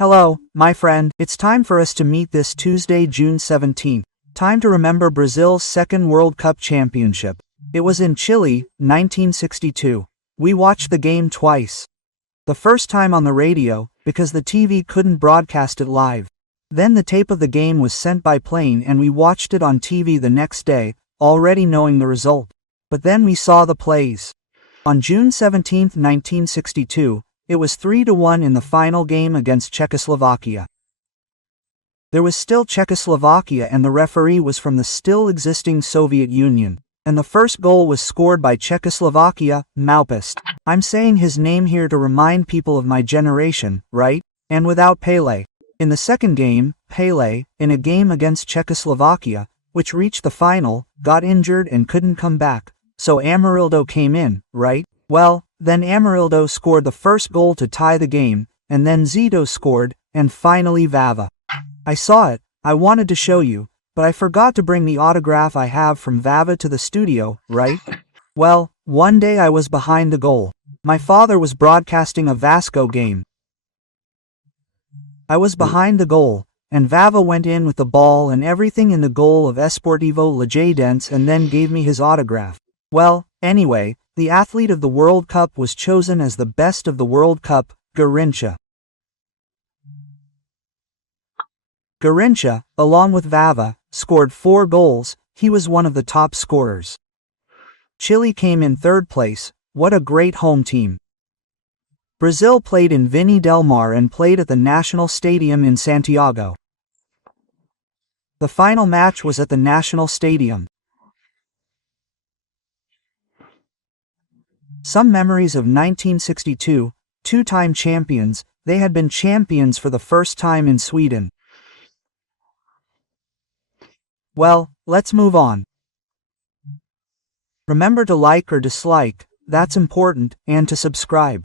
Hello, my friend. It's time for us to meet this Tuesday, June 17th. Time to remember Brazil's second World Cup championship. It was in Chile, 1962. We watched the game twice. The first time on the radio, because the TV couldn't broadcast it live. Then the tape of the game was sent by plane and we watched it on TV the next day, already knowing the result. But then we saw the plays. On June 17, 1962, it was 3-1 in the final game against Czechoslovakia. There was still Czechoslovakia and the referee was from the still existing Soviet Union. And the first goal was scored by Czechoslovakia, Maupist. I'm saying his name here to remind people of my generation, right? And without Pele. In the second game, Pele, in a game against Czechoslovakia, which reached the final, got injured and couldn't come back. So Amarildo came in, right? Well, then Amarildo scored the first goal to tie the game, and then Zito scored, and finally Vava. I saw it, I wanted to show you, but I forgot to bring the autograph I have from Vava to the studio, right? Well, one day I was behind the goal. My father was broadcasting a Vasco game. I was behind the goal, and Vava went in with the ball and everything in the goal of Esportivo Lajadense and then gave me his autograph. Well, anyway, the athlete of the World Cup was chosen as the best of the World Cup, Garrincha. Garrincha, along with Vava, scored 4 goals. He was one of the top scorers. Chile came in third place. What a great home team. Brazil played in Vini del Mar and played at the National Stadium in Santiago. The final match was at the National Stadium. Some memories of 1962, two-time champions. They had been champions for the first time in Sweden. Well, let's move on. Remember to like or dislike, that's important, and to subscribe.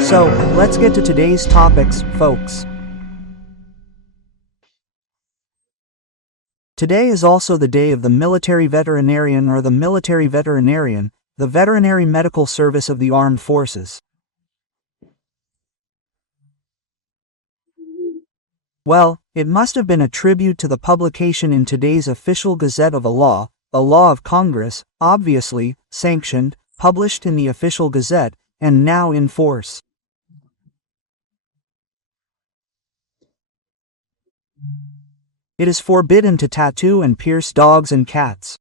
So, let's get to today's topics, folks. Today is also the day of the military veterinarian or the military veterinarian, the veterinary medical service of the armed forces. Well, it must have been a tribute to the publication in today's official Gazette of a law of Congress, obviously, sanctioned, published in the official Gazette, and now in force. It is forbidden to tattoo and pierce dogs and cats.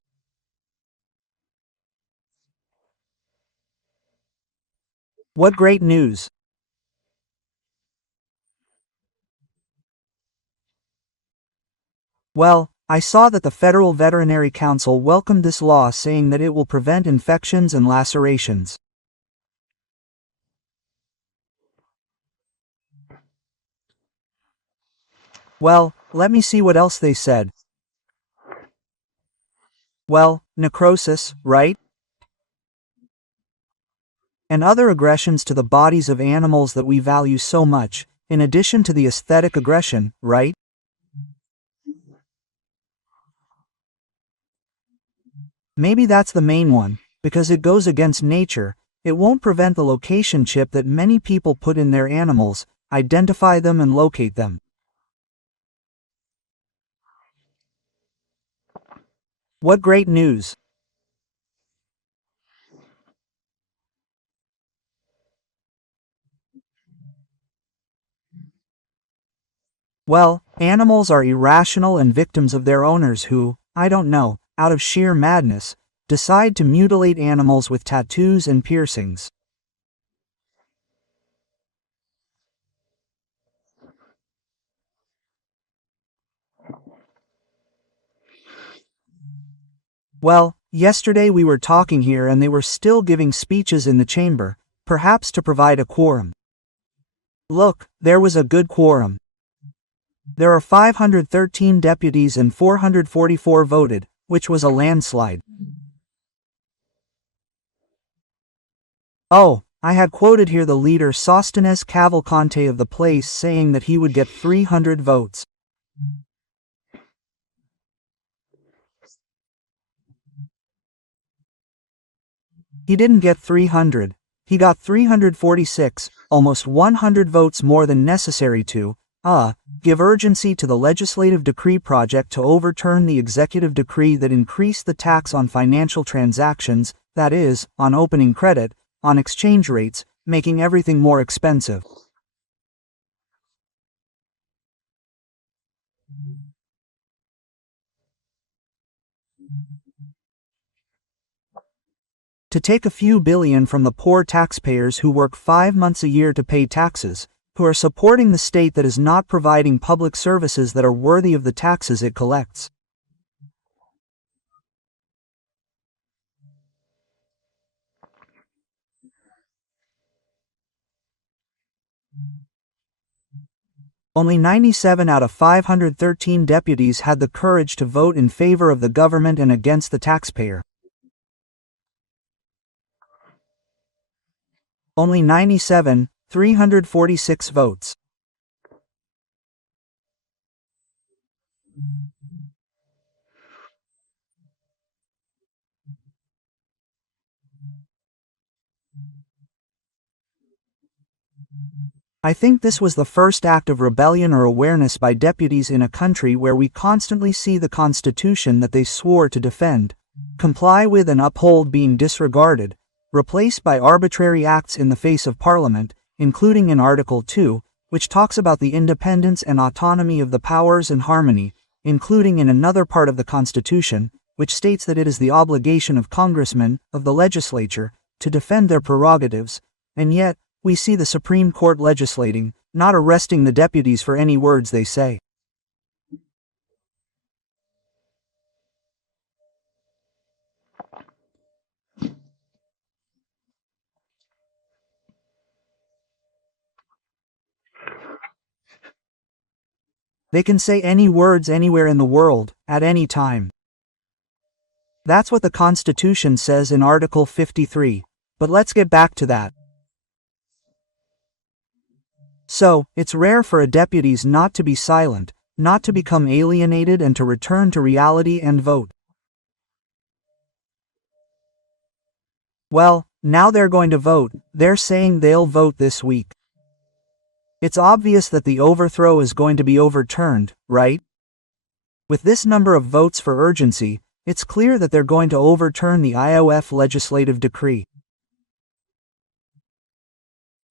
What great news! Well, I saw that the Federal Veterinary Council welcomed this law, saying that it will prevent infections and lacerations. Well, let me see what else they said. Well, necrosis, right? And other aggressions to the bodies of animals that we value so much, in addition to the aesthetic aggression, right? Maybe that's the main one, because it goes against nature. It won't prevent the location chip that many people put in their animals, identify them and locate them. What great news! Well, animals are irrational and victims of their owners who, I don't know, out of sheer madness, decide to mutilate animals with tattoos and piercings. Well, yesterday we were talking here and they were still giving speeches in the chamber, perhaps to provide a quorum. Look, there was a good quorum. There are 513 deputies and 444 voted, which was a landslide. Oh, I had quoted here the leader Sóstenes Cavalcante of the place saying that he would get 300 votes. He didn't get 300. He got 346, almost 100 votes more than necessary to give urgency to the legislative decree project to overturn the executive decree that increased the tax on financial transactions, that is, on opening credit, on exchange rates, making everything more expensive. To take a few billion from the poor taxpayers who work 5 months a year to pay taxes, who are supporting the state that is not providing public services that are worthy of the taxes it collects. Only 97 out of 513 deputies had the courage to vote in favor of the government and against the taxpayer. Only 97, 346 votes. I think this was the first act of rebellion or awareness by deputies in a country where we constantly see the Constitution that they swore to defend, comply with and uphold being disregarded, replaced by arbitrary acts in the face of Parliament, including in Article 2, which talks about the independence and autonomy of the powers and harmony, including in another part of the Constitution, which states that it is the obligation of congressmen, of the legislature, to defend their prerogatives, and yet, we see the Supreme Court legislating, not arresting the deputies for any words they say. They can say any words anywhere in the world, at any time. That's what the Constitution says in Article 53, but let's get back to that. So, it's rare for a deputies not to be silent, not to become alienated and to return to reality and vote. Well, now they're going to vote, they're saying they'll vote this week. It's obvious that the overthrow is going to be overturned, right? With this number of votes for urgency, it's clear that they're going to overturn the IOF legislative decree.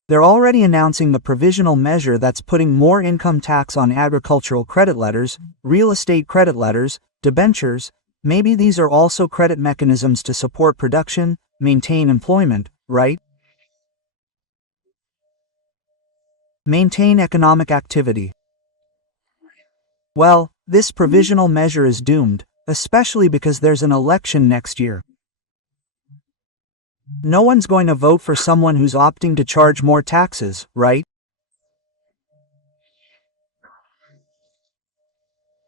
They're already announcing the provisional measure that's putting more income tax on agricultural credit letters, real estate credit letters, debentures. Maybe these are also credit mechanisms to support production, maintain employment, right? Maintain economic activity. Well, this provisional measure is doomed, especially because there's an election next year. No one's going to vote for someone who's opting to charge more taxes, right?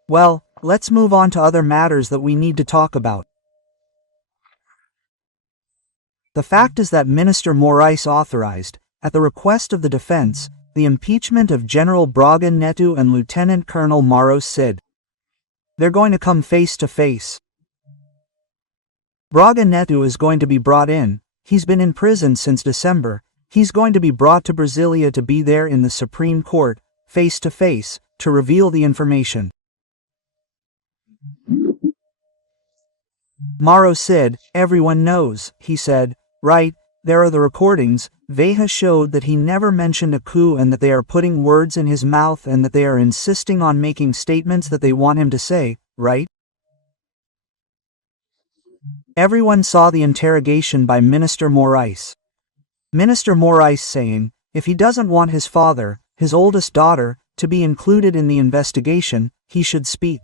Well, let's move on to other matters that we need to talk about. The fact is that Minister Morais authorized, at the request of the defense, the impeachment of General Braga Neto and Lieutenant Colonel Mauro Cid. They're going to come face to face. Braga Neto is going to be brought in. He's been in prison since December. He's going to be brought to Brasilia to be there in the Supreme Court, face to face, to reveal the information. Mauro Cid, everyone knows, he said, right, there are the recordings. VIDA showed that he never mentioned a coup and that they are putting words in his mouth and that they are insisting on making statements that they want him to say, right? Everyone saw the interrogation by Minister Morais. Minister Morais saying, if he doesn't want his father, his oldest daughter, to be included in the investigation, he should speak.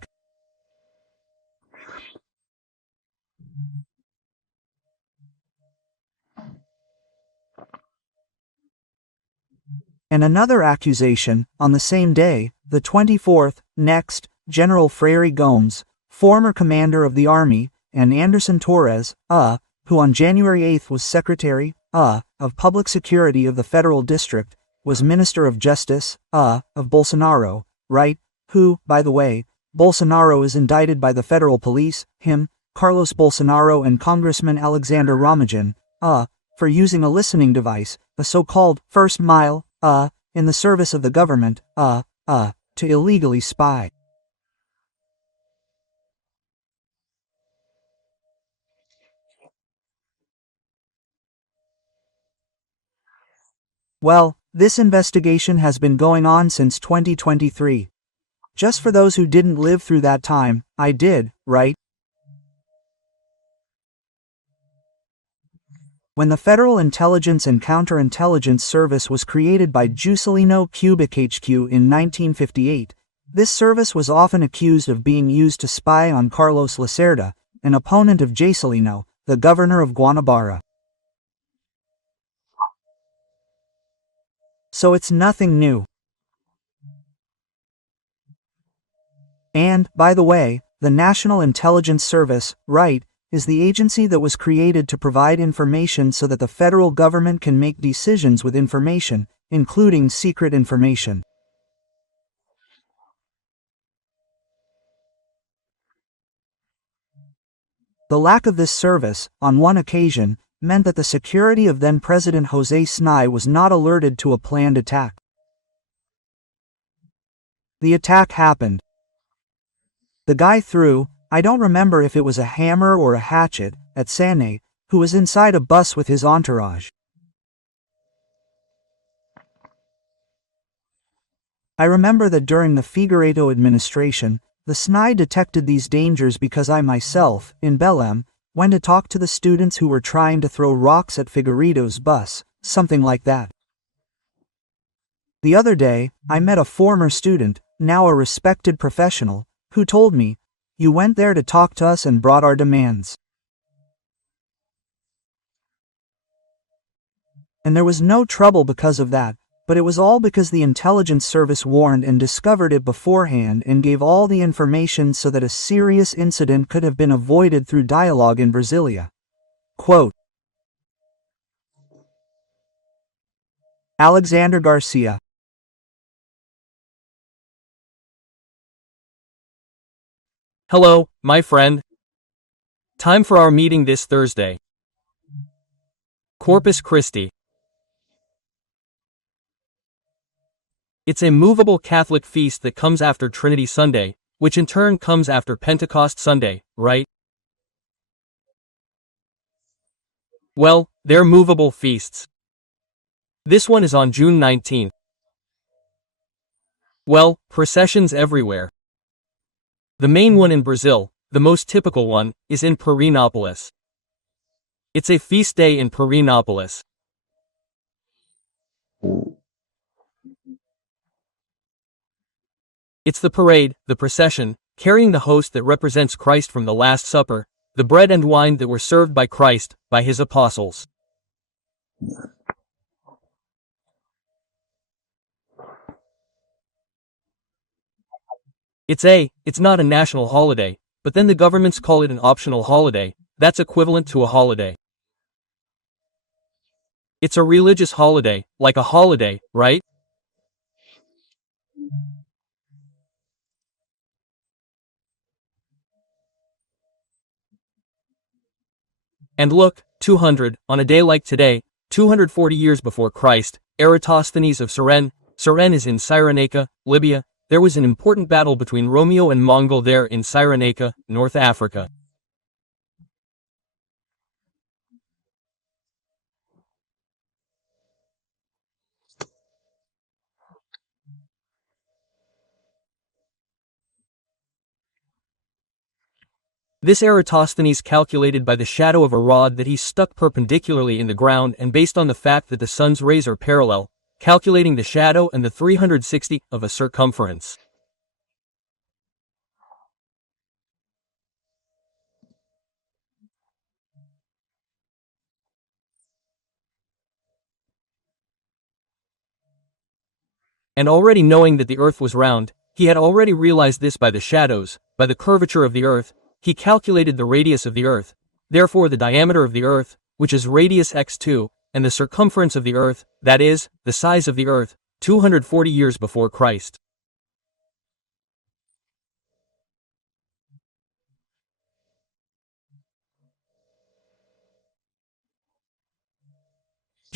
And another accusation, on the same day, the 24th, next, General Freire Gomes, former commander of the army, and Anderson Torres, who on January 8 was Secretary, of Public Security of the Federal District, was Minister of Justice, of Bolsonaro, right, who, by the way, Bolsonaro is indicted by the federal police, him, Carlos Bolsonaro and Congressman Alexander Ramajan, for using a listening device, a so-called first mile, in the service of the government, to illegally spy. Well, this investigation has been going on since 2023. Just for those who didn't live through that time, I did, right? When the Federal Intelligence and Counterintelligence Service was created by Juscelino Kubik HQ in 1958, this service was often accused of being used to spy on Carlos Lacerda, an opponent of Juscelino, the governor of Guanabara. So it's nothing new. And, by the way, the National Intelligence Service, right, is the agency that was created to provide information so that the federal government can make decisions with information, including secret information. The lack of this service, on one occasion, meant that the security of then-President José Sny was not alerted to a planned attack. The attack happened. The guy threw, I don't remember if it was a hammer or a hatchet, at Sane, who was inside a bus with his entourage. I remember that during the Figueiredo administration, the SNI detected these dangers because I myself, in Belém, went to talk to the students who were trying to throw rocks at Figueiredo's bus, something like that. The other day, I met a former student, now a respected professional, who told me, "You went there to talk to us and brought our demands." And there was no trouble because of that, but it was all because the intelligence service warned and discovered it beforehand and gave all the information so that a serious incident could have been avoided through dialogue in Brasilia. Quote, Alexander Garcia. Hello, my friend. Time for our meeting this Thursday. Corpus Christi. It's a movable Catholic feast that comes after Trinity Sunday, which in turn comes after Pentecost Sunday, right? Well, they're movable feasts. This one is on June 19th. Well, processions everywhere. The main one in Brazil, the most typical one, is in Pirenópolis. It's a feast day in Pirenópolis. It's the parade, the procession, carrying the host that represents Christ from the Last Supper, the bread and wine that were served by Christ, by his apostles. It's not a national holiday, but then the governments call it an optional holiday, that's equivalent to a holiday. It's a religious holiday, like a holiday, right? And look, 200, on a day like today, 240 years before Christ, Eratosthenes of Cyrene is in Cyrenaica, Libya. There was an important battle between Romeo and Mongol there in Cyrenaica, North Africa. This Eratosthenes calculated by the shadow of a rod that he stuck perpendicularly in the ground and based on the fact that the sun's rays are parallel, calculating the shadow and the 360 of a circumference. And already knowing that the earth was round, he had already realized this by the shadows, by the curvature of the earth, he calculated the radius of the earth, therefore the diameter of the earth, which is radius x2, and the circumference of the earth, that is, the size of the earth, 240 years before Christ.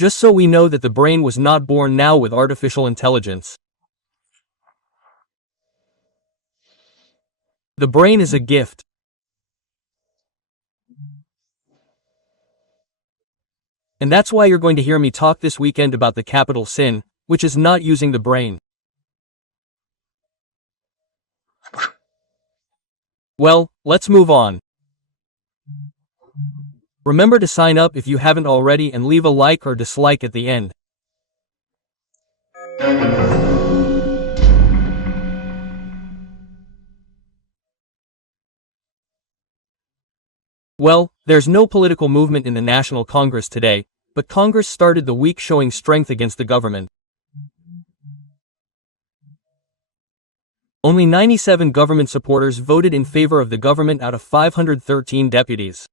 Just so we know that the brain was not born now with artificial intelligence. The brain is a gift. And that's why you're going to hear me talk this weekend about the capital sin, which is not using the brain. Well, let's move on. Remember to sign up if you haven't already and leave a like or dislike at the end. Well, there's no political movement in the National Congress today, but Congress started the week showing strength against the government. Only 97 government supporters voted in favor of the government out of 513 deputies.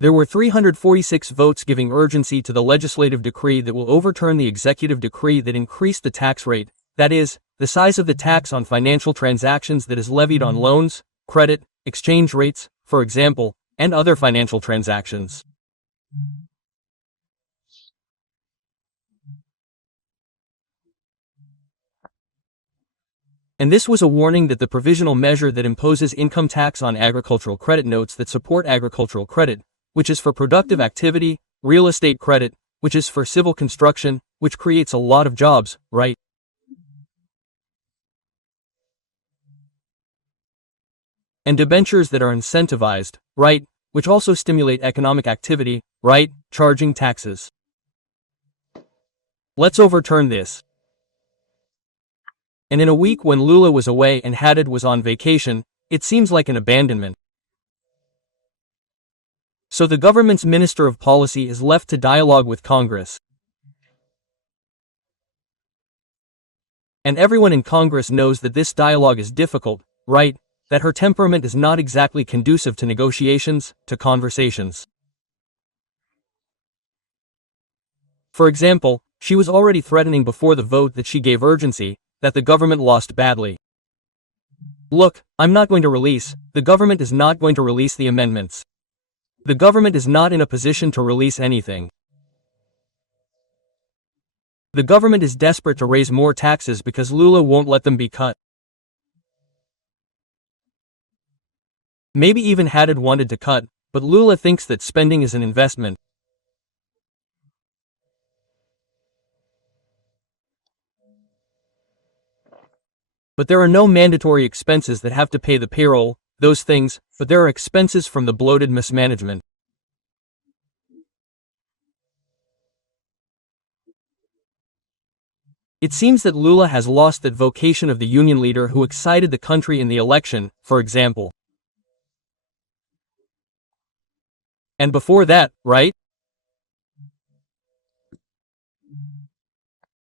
There were 346 votes giving urgency to the legislative decree that will overturn the executive decree that increased the tax rate, that is, the size of the tax on financial transactions that is levied on loans, credit, exchange rates, for example, and other financial transactions. And this was a warning that the provisional measure that imposes income tax on agricultural credit notes that support agricultural credit, which is for productive activity, real estate credit, which is for civil construction, which creates a lot of jobs, right? And debentures that are incentivized, right, which also stimulate economic activity, right, charging taxes. Let's overturn this. And in a week when Lula was away and Haddad was on vacation, it seems like an abandonment. So the government's Minister of Policy is left to dialogue with Congress. And everyone in Congress knows that this dialogue is difficult, right? That her temperament is not exactly conducive to negotiations, to conversations. For example, she was already threatening before the vote that she gave urgency, that the government lost badly. Look, I'm not going to release, the government is not going to release the amendments. The government is not in a position to release anything. The government is desperate to raise more taxes because Lula won't let them be cut. Maybe even Haddad wanted to cut, but Lula thinks that spending is an investment. But there are no mandatory expenses that have to pay the payroll, those things, but there are expenses from the bloated mismanagement. It seems that Lula has lost that vocation of the union leader who excited the country in the election, for example. And before that, right?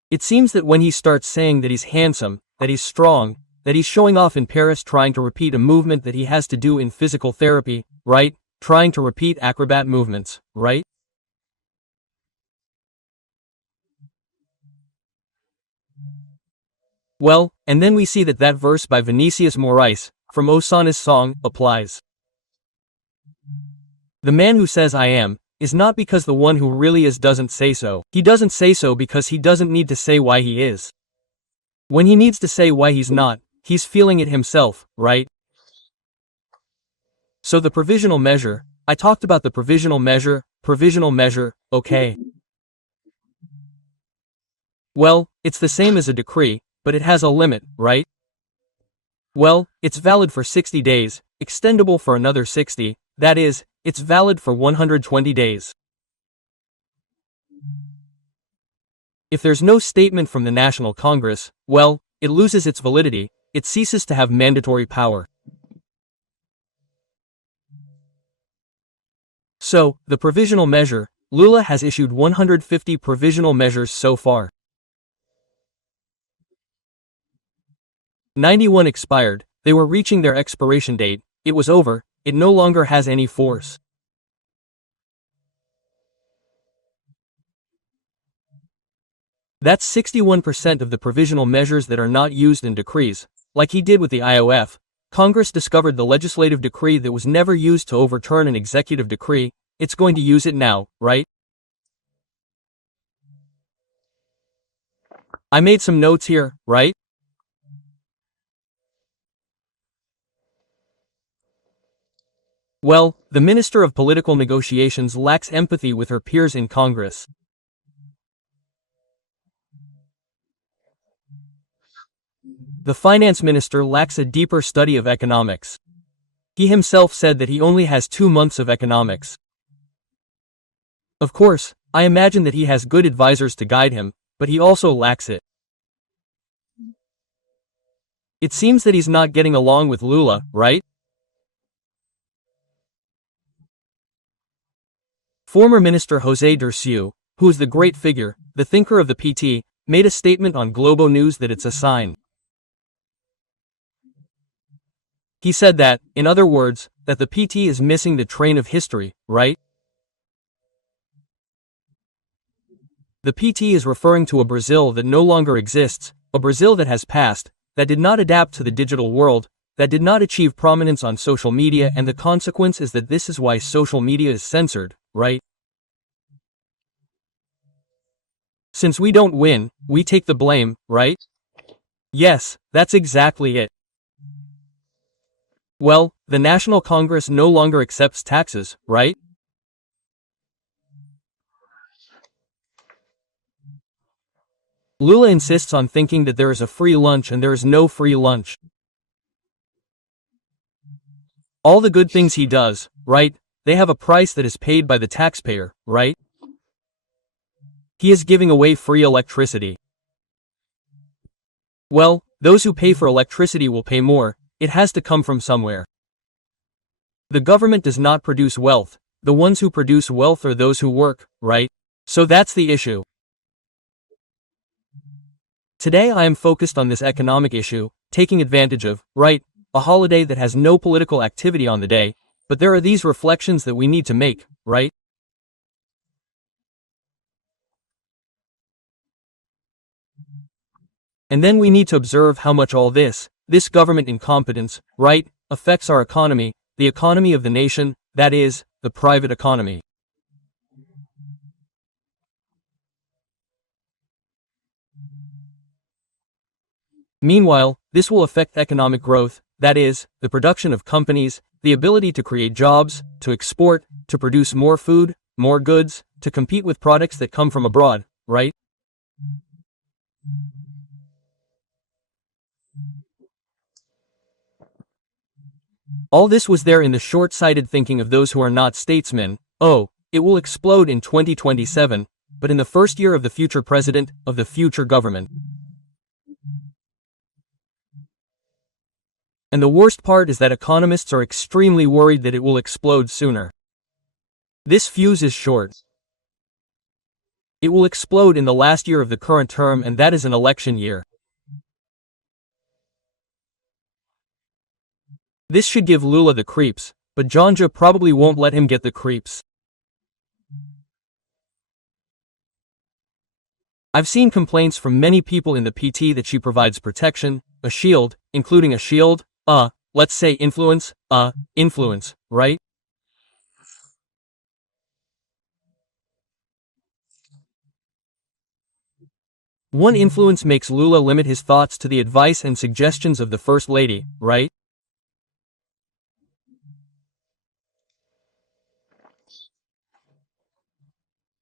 It seems that when he starts saying that he's handsome, that he's strong, that he's showing off in Paris trying to repeat a movement that he has to do in physical therapy, right? Trying to repeat acrobat movements, right? Well, and then we see that that verse by Vinicius Moraes, from Osana's song, applies. The man who says I am, is not because the one who really is doesn't say so. He doesn't say so because he doesn't need to say why he is. When he needs to say why he's not, he's feeling it himself, right? So the provisional measure, I talked about the provisional measure, okay. Well, it's the same as a decree, but it has a limit, right? Well, it's valid for 60 days, extendable for another 60, that is, it's valid for 120 days. If there's no statement from the National Congress, well, it loses its validity, it ceases to have mandatory power. So, the provisional measure, Lula has issued 150 provisional measures so far. 91 expired, they were reaching their expiration date, it was over, it no longer has any force. That's 61% of the provisional measures that are not used in decrees, like he did with the IOF, Congress discovered the legislative decree that was never used to overturn an executive decree. It's going to use it now, right? I made some notes here, right? Well, the Minister of Political Negotiations lacks empathy with her peers in Congress. The Finance Minister lacks a deeper study of economics. He himself said that he only has 2 months of economics. Of course, I imagine that he has good advisors to guide him, but he also lacks it. It seems that he's not getting along with Lula, right? Former Minister José Dirceu, who is the great figure, the thinker of the PT, made a statement on Globo News that it's a sign. He said that, in other words, that the PT is missing the train of history, right? The PT is referring to a Brazil that no longer exists, a Brazil that has passed, that did not adapt to the digital world, that did not achieve prominence on social media, and the consequence is that this is why social media is censored, right? Since we don't win, we take the blame, right? Yes, that's exactly it. Well, the National Congress no longer accepts taxes, right? Lula insists on thinking that there is a free lunch and there is no free lunch. All the good things he does, right, they have a price that is paid by the taxpayer, right? He is giving away free electricity. Well, those who pay for electricity will pay more, it has to come from somewhere. The government does not produce wealth, the ones who produce wealth are those who work, right? So that's the issue. Today I am focused on this economic issue, taking advantage of, right, a holiday that has no political activity on the day, but there are these reflections that we need to make, right? And then we need to observe how much all this government incompetence, right, affects our economy, the economy of the nation, that is, the private economy. Meanwhile, this will affect economic growth, that is, the production of companies, the ability to create jobs, to export, to produce more food, more goods, to compete with products that come from abroad, right? All this was there in the short-sighted thinking of those who are not statesmen. Oh, it will explode in 2027, but in the first year of the future president, of the future government. And the worst part is that economists are extremely worried that it will explode sooner. This fuse is short. It will explode in the last year of the current term, and that is an election year. This should give Lula the creeps, but Janja probably won't let him get the creeps. I've seen complaints from many people in the PT that she provides protection, a shield, including a shield, let's say influence, right? One influence makes Lula limit his thoughts to the advice and suggestions of the First Lady, right?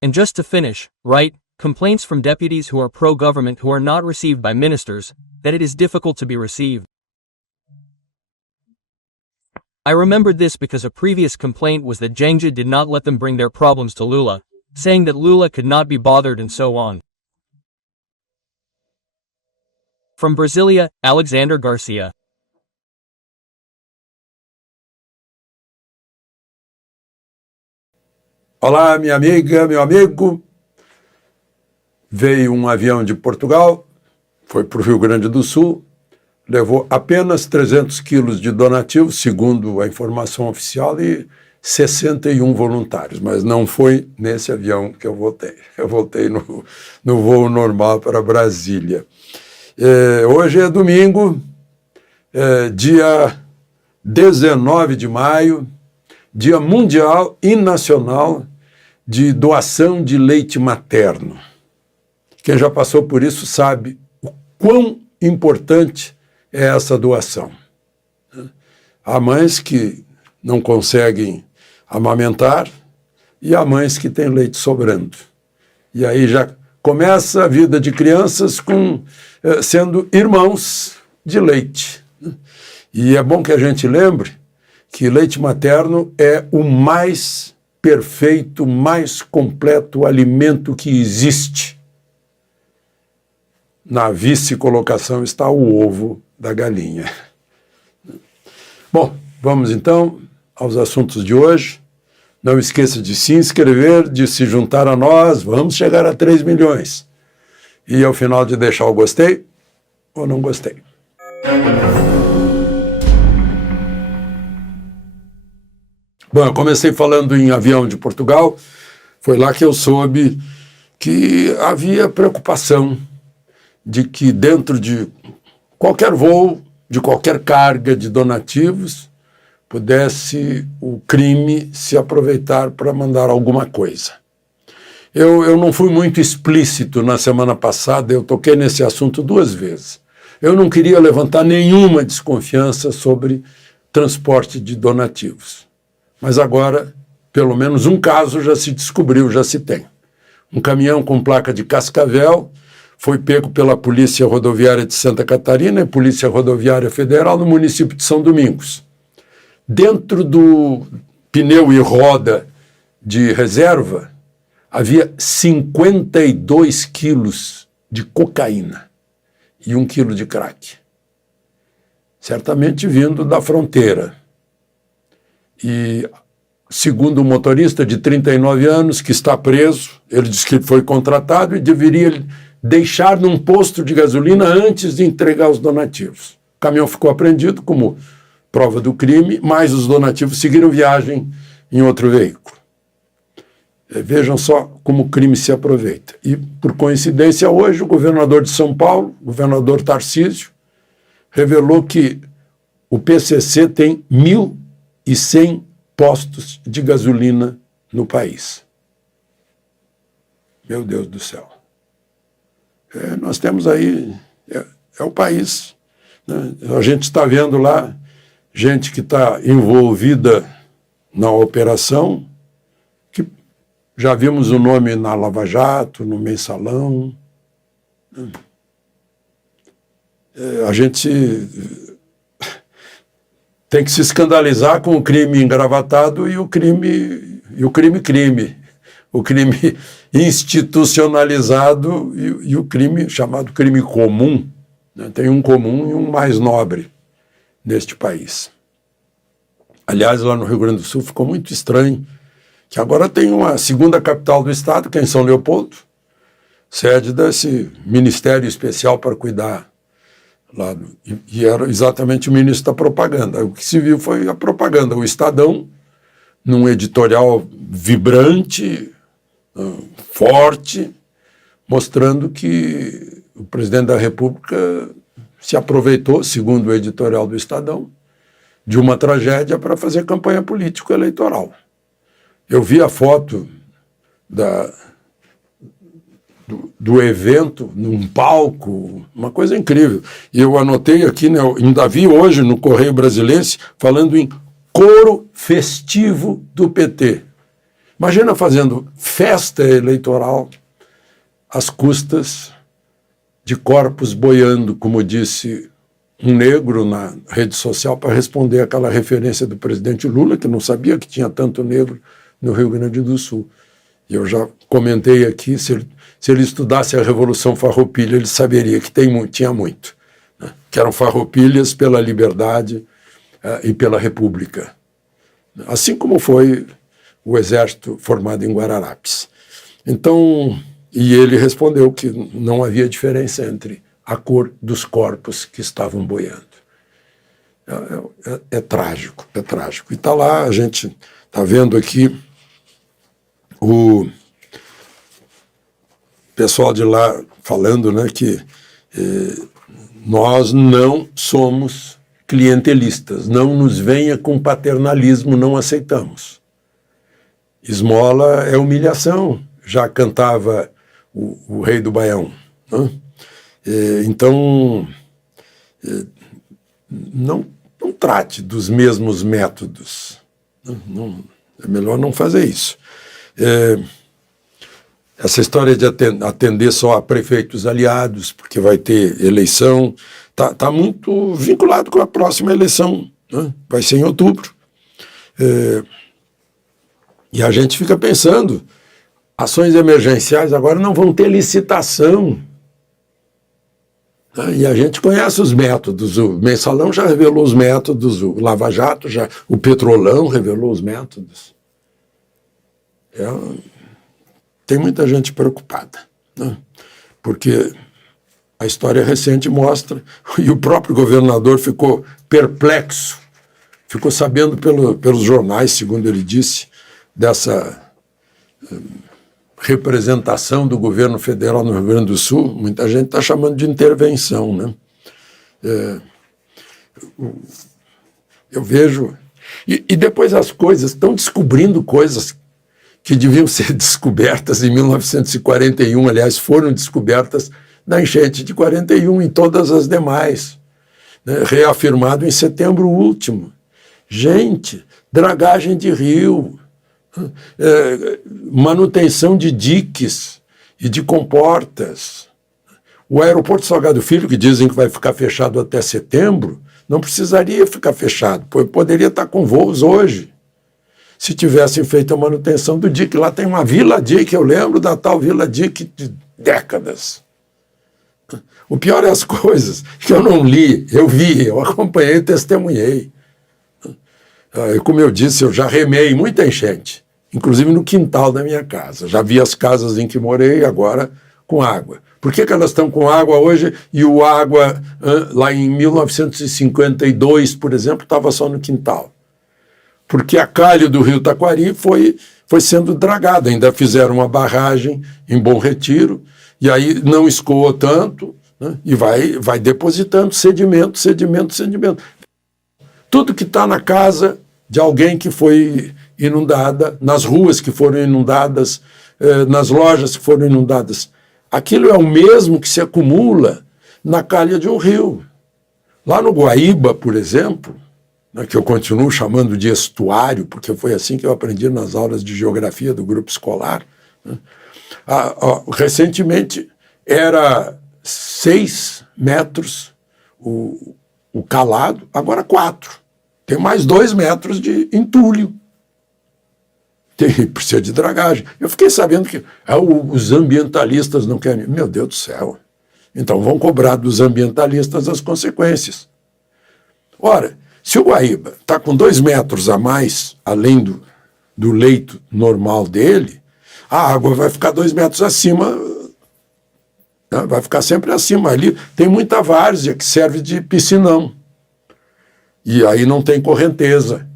And just to finish, right, complaints from deputies who are pro-government who are not received by ministers, that it is difficult to be received. I remembered this because a previous complaint was that Janja did not let them bring their problems to Lula, saying that Lula could not be bothered and so on. From Brasilia, Alexander Garcia. Olá, minha amiga, meu amigo. Veio um avião de Portugal, foi para o Rio Grande do Sul, levou apenas 300 quilos de donativos, segundo a informação oficial, e 61 voluntários, mas não foi nesse avião que eu voltei. Eu voltei no voo normal para Brasília. Hoje é domingo, dia 19 de maio, Dia Mundial e Nacional de Doação de Leite Materno. Quem já passou por isso sabe o quão importante é essa doação. Há mães que não conseguem amamentar e há mães que têm leite sobrando. E aí já começa a vida de crianças sendo irmãos de leite. E é bom que a gente lembre que leite materno é o mais perfeito, mais completo alimento que existe. Na vice-colocação está o ovo da galinha. Bom, vamos então aos assuntos de hoje. Não esqueça de se inscrever, de se juntar a nós. Vamos chegar a 3 milhões. E ao final de deixar o gostei ou não gostei. Bom, eu comecei falando em avião de Portugal. Foi lá que eu soube que havia preocupação de que dentro de qualquer voo, de qualquer carga de donativos, pudesse o crime se aproveitar para mandar alguma coisa. Eu não fui muito explícito na semana passada, eu toquei nesse assunto 2 vezes. Eu não queria levantar nenhuma desconfiança sobre transporte de donativos. Mas agora, pelo menos um caso já se descobriu, já se tem. Um caminhão com placa de Cascavel foi pego pela Polícia Rodoviária de Santa Catarina e Polícia Rodoviária Federal no município de São Domingos. Dentro do pneu e roda de reserva havia 52 quilos de cocaína e 1 quilo de crack. Certamente vindo da fronteira. E, segundo o motorista de 39 anos, que está preso, ele disse que foi contratado e deveria deixar num posto de gasolina antes de entregar os donativos. O caminhão ficou apreendido como prova do crime, mas os donativos seguiram viagem em outro veículo. Vejam só como o crime se aproveita. E, por coincidência, hoje o governador de São Paulo, o governador Tarcísio, revelou que o PCC tem 1.100 postos de gasolina no país. Meu Deus do céu. Nós temos aí, é o país. Né? A gente está vendo lá gente que está envolvida na operação, que já vimos o nome na Lava Jato, no Mensalão. A gente tem que se escandalizar com o crime engravatado e o crime institucionalizado e o crime chamado crime comum. Né? Tem um comum e um mais nobre neste país. Aliás, lá no Rio Grande do Sul ficou muito estranho que agora tem uma segunda capital do estado, que é em São Leopoldo, sede desse ministério especial para cuidar lá, e era exatamente o ministro da propaganda. O que se viu foi a propaganda, o Estadão, num editorial vibrante, forte, mostrando que o presidente da República se aproveitou, segundo o editorial do Estadão, de uma tragédia para fazer campanha político-eleitoral. Eu vi a foto do evento num palco, uma coisa incrível. E eu anotei aqui, né, ainda vi hoje no Correio Brasilense, falando em coro festivo do PT. Imagina fazendo festa eleitoral às custas de corpos boiando, como disse um negro na rede social, para responder aquela referência do presidente Lula, que não sabia que tinha tanto negro no Rio Grande do Sul. E eu já comentei aqui, se ele estudasse a Revolução Farroupilha, ele saberia que tinha muito, né? Que eram farroupilhas pela liberdade e pela República. Assim como foi o exército formado em Guararapes. Então, e ele respondeu que não havia diferença entre a cor dos corpos que estavam boiando. É trágico, é trágico. E está lá, a gente está vendo aqui o pessoal de lá falando, né, que nós não somos clientelistas. Não nos venha com paternalismo, não aceitamos. Esmola é humilhação, já cantava o rei do Baião, né? Então, não trate dos mesmos métodos. É melhor não fazer isso. Essa história de atender só a prefeitos aliados, porque vai ter eleição, tá muito vinculado com a próxima eleição, né? Vai ser em outubro. E a gente fica pensando, ações emergenciais agora não vão ter licitação. E a gente conhece os métodos, o Mensalão já revelou os métodos, o Lava Jato, o Petrolão revelou os métodos. Tem muita gente preocupada, né? Porque a história recente mostra, e o próprio governador ficou perplexo, ficou sabendo pelos jornais, segundo ele disse, dessa representação do governo federal no Rio Grande do Sul. Muita gente está chamando de intervenção, né? Eu vejo... E depois as coisas estão descobrindo coisas que deviam ser descobertas em 1941, aliás, foram descobertas na enchente de 41 e todas as demais, né? Reafirmado em setembro último. Gente, dragagem de rio, manutenção de diques e de comportas. O aeroporto Salgado Filho, que dizem que vai ficar fechado até setembro, não precisaria ficar fechado, poderia estar com voos hoje, se tivessem feito a manutenção do dique. Lá tem uma Vila Dique, eu lembro da tal Vila Dique de décadas. O pior é as coisas que eu não li, eu vi, eu acompanhei e testemunhei. Como eu disse, eu já remei muita enchente, inclusive no quintal da minha casa. Já vi as casas em que morei agora com água. Por que elas estão com água hoje e o água lá em 1952, por exemplo, estava só no quintal? Porque a calha do rio Taquari foi sendo dragada. Ainda fizeram uma barragem em Bom Retiro e aí não escoou tanto, né? E vai depositando sedimento. Tudo que está na casa de alguém que foi inundada, nas ruas que foram inundadas, nas lojas que foram inundadas, aquilo é o mesmo que se acumula na calha de um rio. Lá no Guaíba, por exemplo, né, que eu continuo chamando de estuário, porque foi assim que eu aprendi nas aulas de geografia do grupo escolar, né? Recentemente era 6 metros o calado, agora 4. Tem mais 2 metros de entulho. Precisa de dragagem. Eu fiquei sabendo que os ambientalistas não querem. Meu Deus do céu. Então vão cobrar dos ambientalistas as consequências. Ora, se o Guaíba está com 2 metros a mais, além do leito normal dele, a água vai ficar 2 metros acima, né? Vai ficar sempre acima. Ali tem muita várzea que serve de piscinão. E aí não tem correnteza.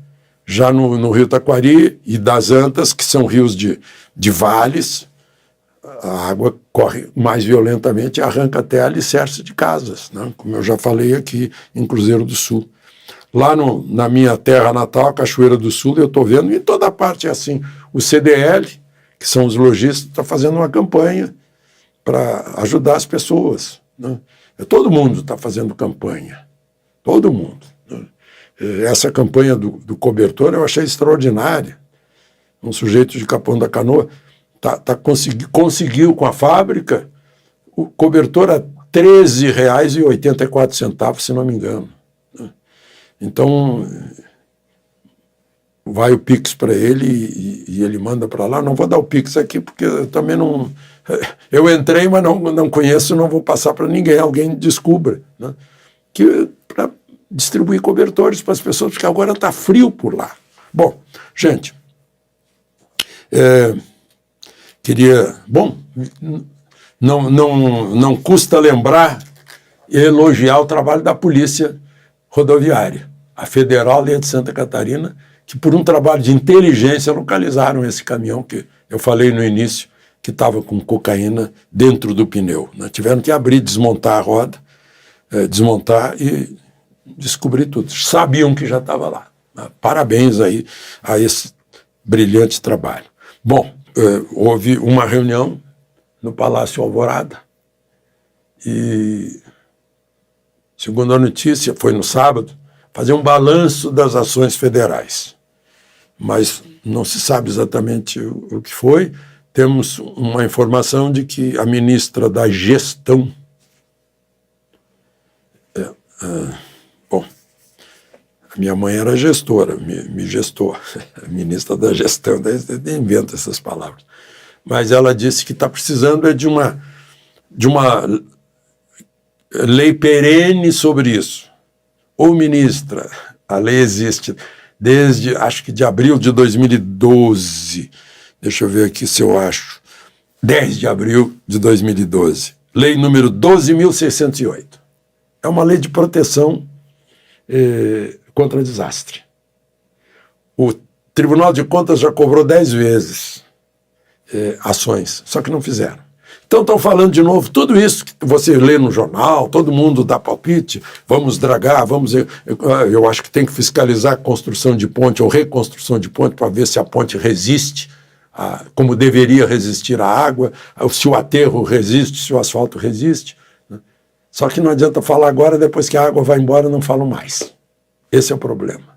Já no rio Taquari e das Antas, que são rios de vales, a água corre mais violentamente e arranca até alicerce de casas, né? Como eu já falei aqui em Cruzeiro do Sul. Lá na minha terra natal, Cachoeira do Sul, eu estou vendo, e em toda parte é assim. O CDL, que são os lojistas, está fazendo uma campanha para ajudar as pessoas, né? Todo mundo está fazendo campanha. Todo mundo. Essa campanha do cobertor eu achei extraordinária. Um sujeito de Capão da Canoa conseguiu com a fábrica o cobertor a R$ 13,84, se não me engano. Então, vai o Pix para ele e ele manda para lá. Não vou dar o Pix aqui porque eu também não... Eu entrei, mas não conheço, não vou passar para ninguém. Alguém descubra, né? Para distribuir cobertores para as pessoas, porque agora está frio por lá. Bom, gente, não custa lembrar e elogiar o trabalho da Polícia Rodoviária, a Federal e a de Santa Catarina, que por um trabalho de inteligência localizaram esse caminhão que eu falei no início, que estava com cocaína dentro do pneu, né? Tiveram que abrir, desmontar a roda, desmontar descobrir tudo. Sabiam que já estava lá. Parabéns aí a esse brilhante trabalho. Bom, houve uma reunião no Palácio Alvorada e, segundo a notícia, foi no sábado, fazer um balanço das ações federais. Mas não se sabe exatamente o que foi. Temos uma informação de que a ministra da Gestão, bom, a minha mãe era gestora, me gestou, a ministra da Gestão, daí inventa essas palavras. Mas ela disse que está precisando de uma lei perene sobre isso. Ô, ministra, a lei existe desde, acho que de abril de 2012. Deixa eu ver aqui se eu acho. 10 de abril de 2012. Lei número 12.608. É uma lei de proteção contra desastre. O Tribunal de Contas já cobrou 10 vezes ações, só que não fizeram. Então estão falando de novo, tudo isso que você lê no jornal, todo mundo dá palpite, vamos dragar, eu acho que tem que fiscalizar a construção de ponte ou reconstrução de ponte para ver se a ponte resiste, como deveria resistir à água, se o aterro resiste, se o asfalto resiste. Né? Só que não adianta falar agora, depois que a água vai embora, não falam mais. Esse é o problema.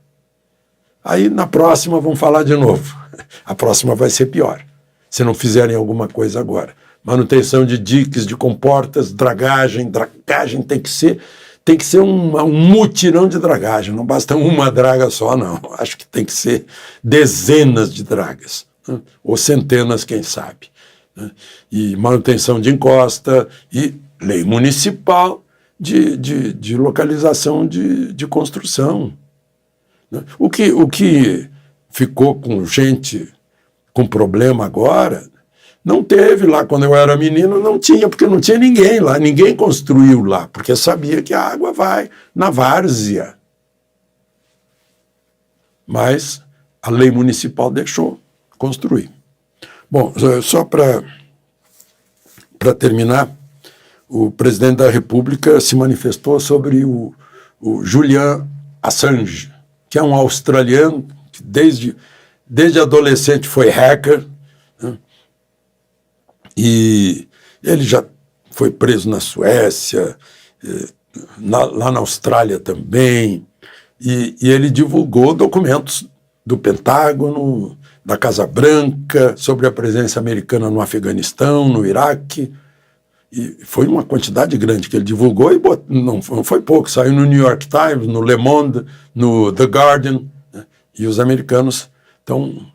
Aí na próxima vão falar de novo. A próxima vai ser pior, se não fizerem alguma coisa agora. Manutenção de diques, de comportas, dragagem tem que ser um mutirão de dragagem, não basta uma draga só, não. Acho que tem que ser dezenas de dragas, né? Ou centenas, quem sabe. Né? E manutenção de encosta e lei municipal de localização de construção. Né? O que ficou com gente com problema agora... Não teve lá, quando eu era menino, não tinha, porque não tinha ninguém lá, ninguém construiu lá, porque sabia que a água vai na várzea. Mas a lei municipal deixou construir. Bom, só para terminar, o presidente da República se manifestou sobre o Julian Assange, que é um australiano que desde adolescente foi hacker, né? E ele já foi preso na Suécia, lá na Austrália também, e ele divulgou documentos do Pentágono, da Casa Branca, sobre a presença americana no Afeganistão, no Iraque, e foi uma quantidade grande que ele divulgou, e não foi pouco, saiu no New York Times, no Le Monde, no The Guardian, né? E os americanos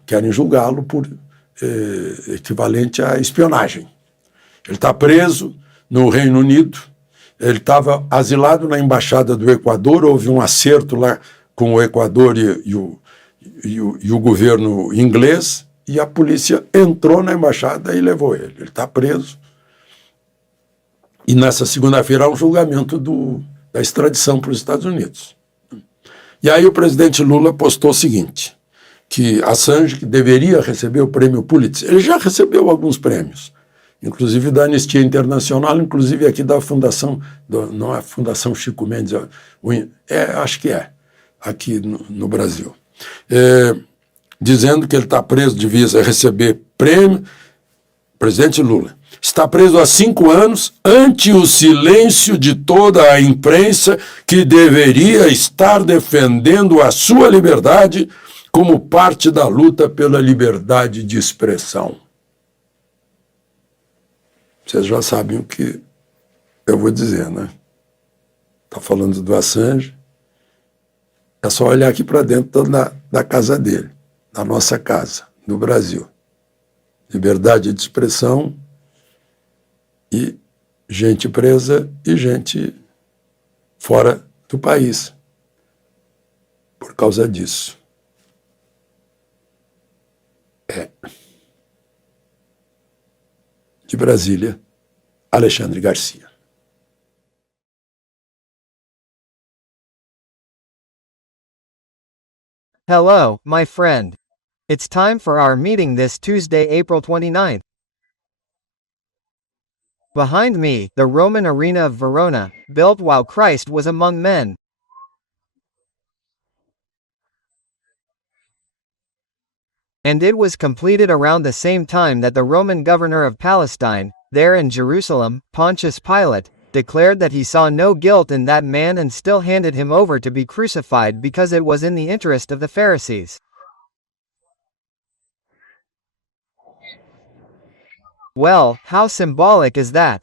querem julgá-lo por equivalente à espionagem. Ele está preso no Reino Unido, ele estava asilado na Embaixada do Equador, houve um acerto lá com o Equador e o governo inglês, e a polícia entrou na embaixada e levou ele. Ele está preso. E nessa segunda-feira há um julgamento da extradição para os Estados Unidos. E aí o presidente Lula postou o seguinte, que Assange, que deveria receber o prêmio Pulitzer, ele já recebeu alguns prêmios, inclusive da Anistia Internacional, inclusive aqui da Fundação, não é a Fundação Chico Mendes, acho que é, aqui no Brasil, dizendo que ele está preso, devia receber prêmio. Presidente Lula está preso há 5 anos ante o silêncio de toda a imprensa que deveria estar defendendo a sua liberdade como parte da luta pela liberdade de expressão. Vocês já sabem o que eu vou dizer, né? Está falando do Assange. É só olhar aqui para dentro da casa dele, da nossa casa, no Brasil. Liberdade de expressão e gente presa e gente fora do país. Por causa disso. De Brasília, Alexandre Garcia. Hello, my friend. It's time for our meeting this Tuesday, April 29th. Behind me, the Roman arena of Verona, built while Christ was among men. And it was completed around the same time that the Roman governor of Palestine, there in Jerusalem, Pontius Pilate, declared that he saw no guilt in that man and still handed him over to be crucified because it was in the interest of the Pharisees. Well, how symbolic is that?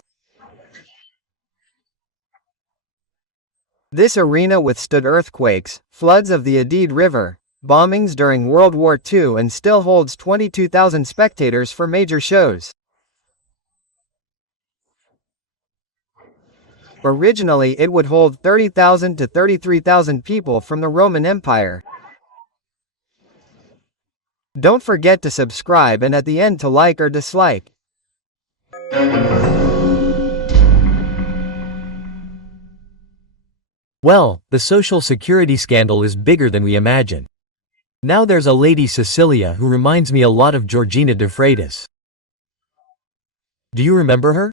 This arena withstood earthquakes, floods of the Hadid River, bombings during World War II and still holds 22,000 spectators for major shows. Originally it would hold 30,000 to 33,000 people from the Roman Empire. Don't forget to subscribe and at the end to like or dislike. Well, the Social Security scandal is bigger than we imagine. Now there's a lady Cecilia who reminds me a lot of Georgina de Freitas. Do you remember her?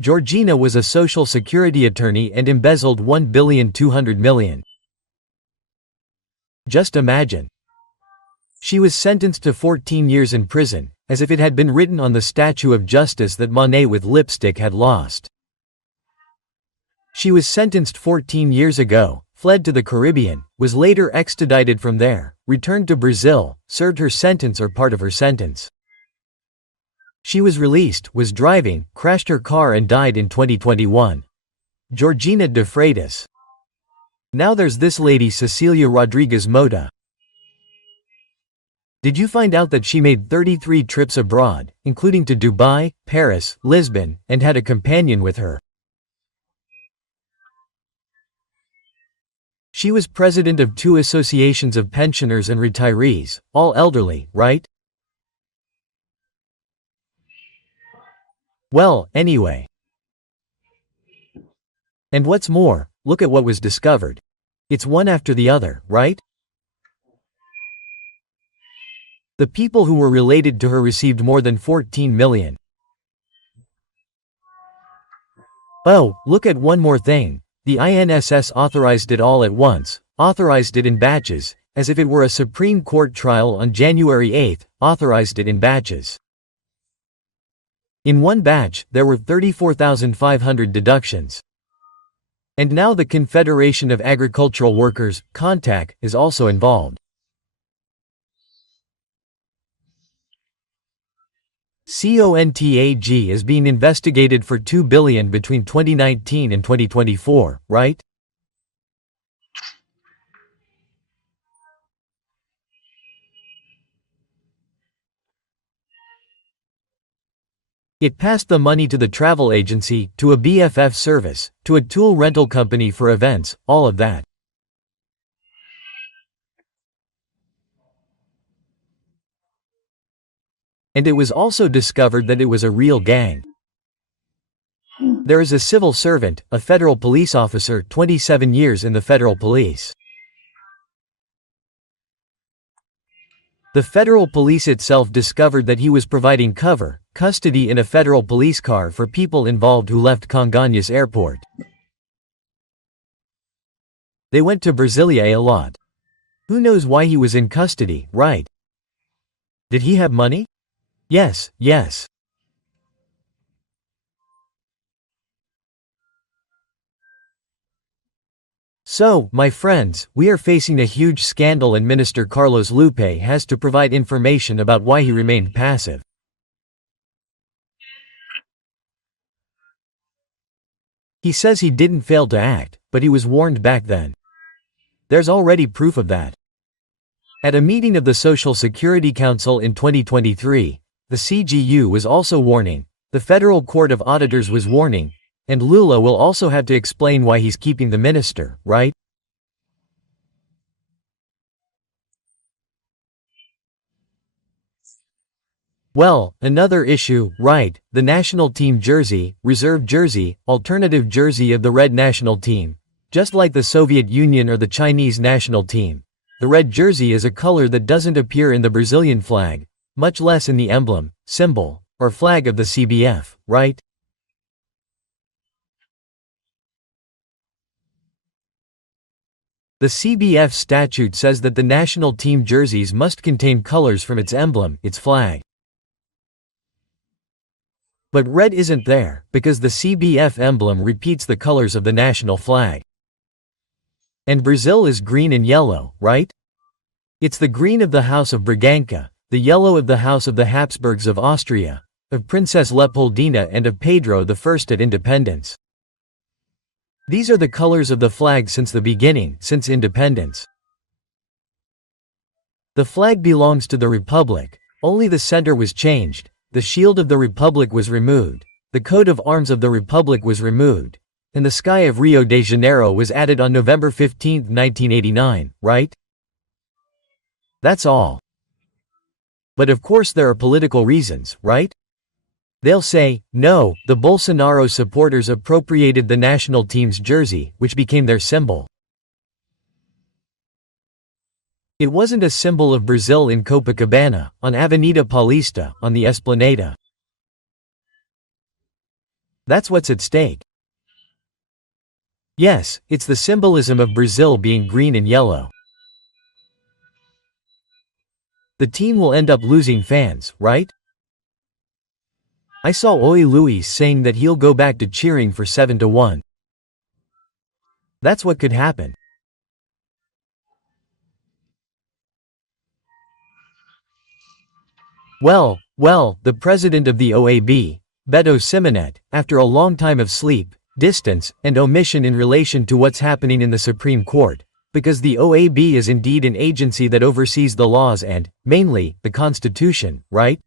Georgina was a Social Security attorney and embezzled $1,200,000,000. Just imagine. She was sentenced to 14 years in prison, as if it had been written on the statue of justice that Monet with lipstick had lost. She was sentenced 14 years ago, fled to the Caribbean, was later extradited from there, returned to Brazil, served her sentence or part of her sentence. She was released, was driving, crashed her car and died in 2021. Georgina de Freitas. Now there's this lady Cecilia Rodriguez Mota. Did you find out that she made 33 trips abroad, including to Dubai, Paris, Lisbon, and had a companion with her? She was president of 2 associations of pensioners and retirees, all elderly, right? Well, anyway. And what's more, look at what was discovered. It's one after the other, right? The people who were related to her received more than 14 million. Oh, look at one more thing. The INSS authorized it all at once, authorized it in batches, as if it were a Supreme Court trial on January 8, authorized it in batches. In one batch, there were 34,500 deductions. And now the Confederation of Agricultural Workers, CONTAC, is also involved. CONTAG is being investigated for $2 billion between 2019 and 2024, right? It passed the money to the travel agency, to a BFF service, to a tool rental company for events, all of that. And it was also discovered that it was a real gang. There is a civil servant, a federal police officer, 27 years in the federal police. The federal police itself discovered that he was providing cover, custody in a federal police car for people involved who left Congonhas Airport. They went to Brasilia a lot. Who knows why he was in custody, right? Did he have money? Yes, yes. So, my friends, we are facing a huge scandal and Minister Carlos Lupe has to provide information about why he remained passive. He says he didn't fail to act, but he was warned back then. There's already proof of that. At a meeting of the Social Security Council in 2023, the CGU was also warning, the Federal Court of Auditors was warning, and Lula will also have to explain why he's keeping the minister, right? Well, another issue, right, the national team jersey, reserve jersey, alternative jersey of the red national team. Just like the Soviet Union or the Chinese national team. The red jersey is a color that doesn't appear in the Brazilian flag, much less in the emblem, symbol, or flag of the CBF, right? The CBF statute says that the national team jerseys must contain colors from its emblem, its flag. But red isn't there, because the CBF emblem repeats the colors of the national flag. And Brazil is green and yellow, right? It's the green of the House of Bragança, the yellow of the House of the Habsburgs of Austria, of Princess Leopoldina and of Pedro I at independence. These are the colors of the flag since the beginning, since independence. The flag belongs to the Republic, only the center was changed, the shield of the Republic was removed, the coat of arms of the Republic was removed, and the sky of Rio de Janeiro was added on November 15, 1989, right? That's all. But of course there are political reasons, right? They'll say, no, the Bolsonaro supporters appropriated the national team's jersey, which became their symbol. It wasn't a symbol of Brazil in Copacabana, on Avenida Paulista, on the Esplanada. That's what's at stake. Yes, it's the symbolism of Brazil being green and yellow. The team will end up losing fans, right? I saw Oi Luis saying that he'll go back to cheering for 7-1. That's what could happen. Well, the president of the OAB, Beto Simonet, after a long time of sleep, distance, and omission in relation to what's happening in the Supreme Court, because the OAB is indeed an agency that oversees the laws and, mainly, the Constitution, right?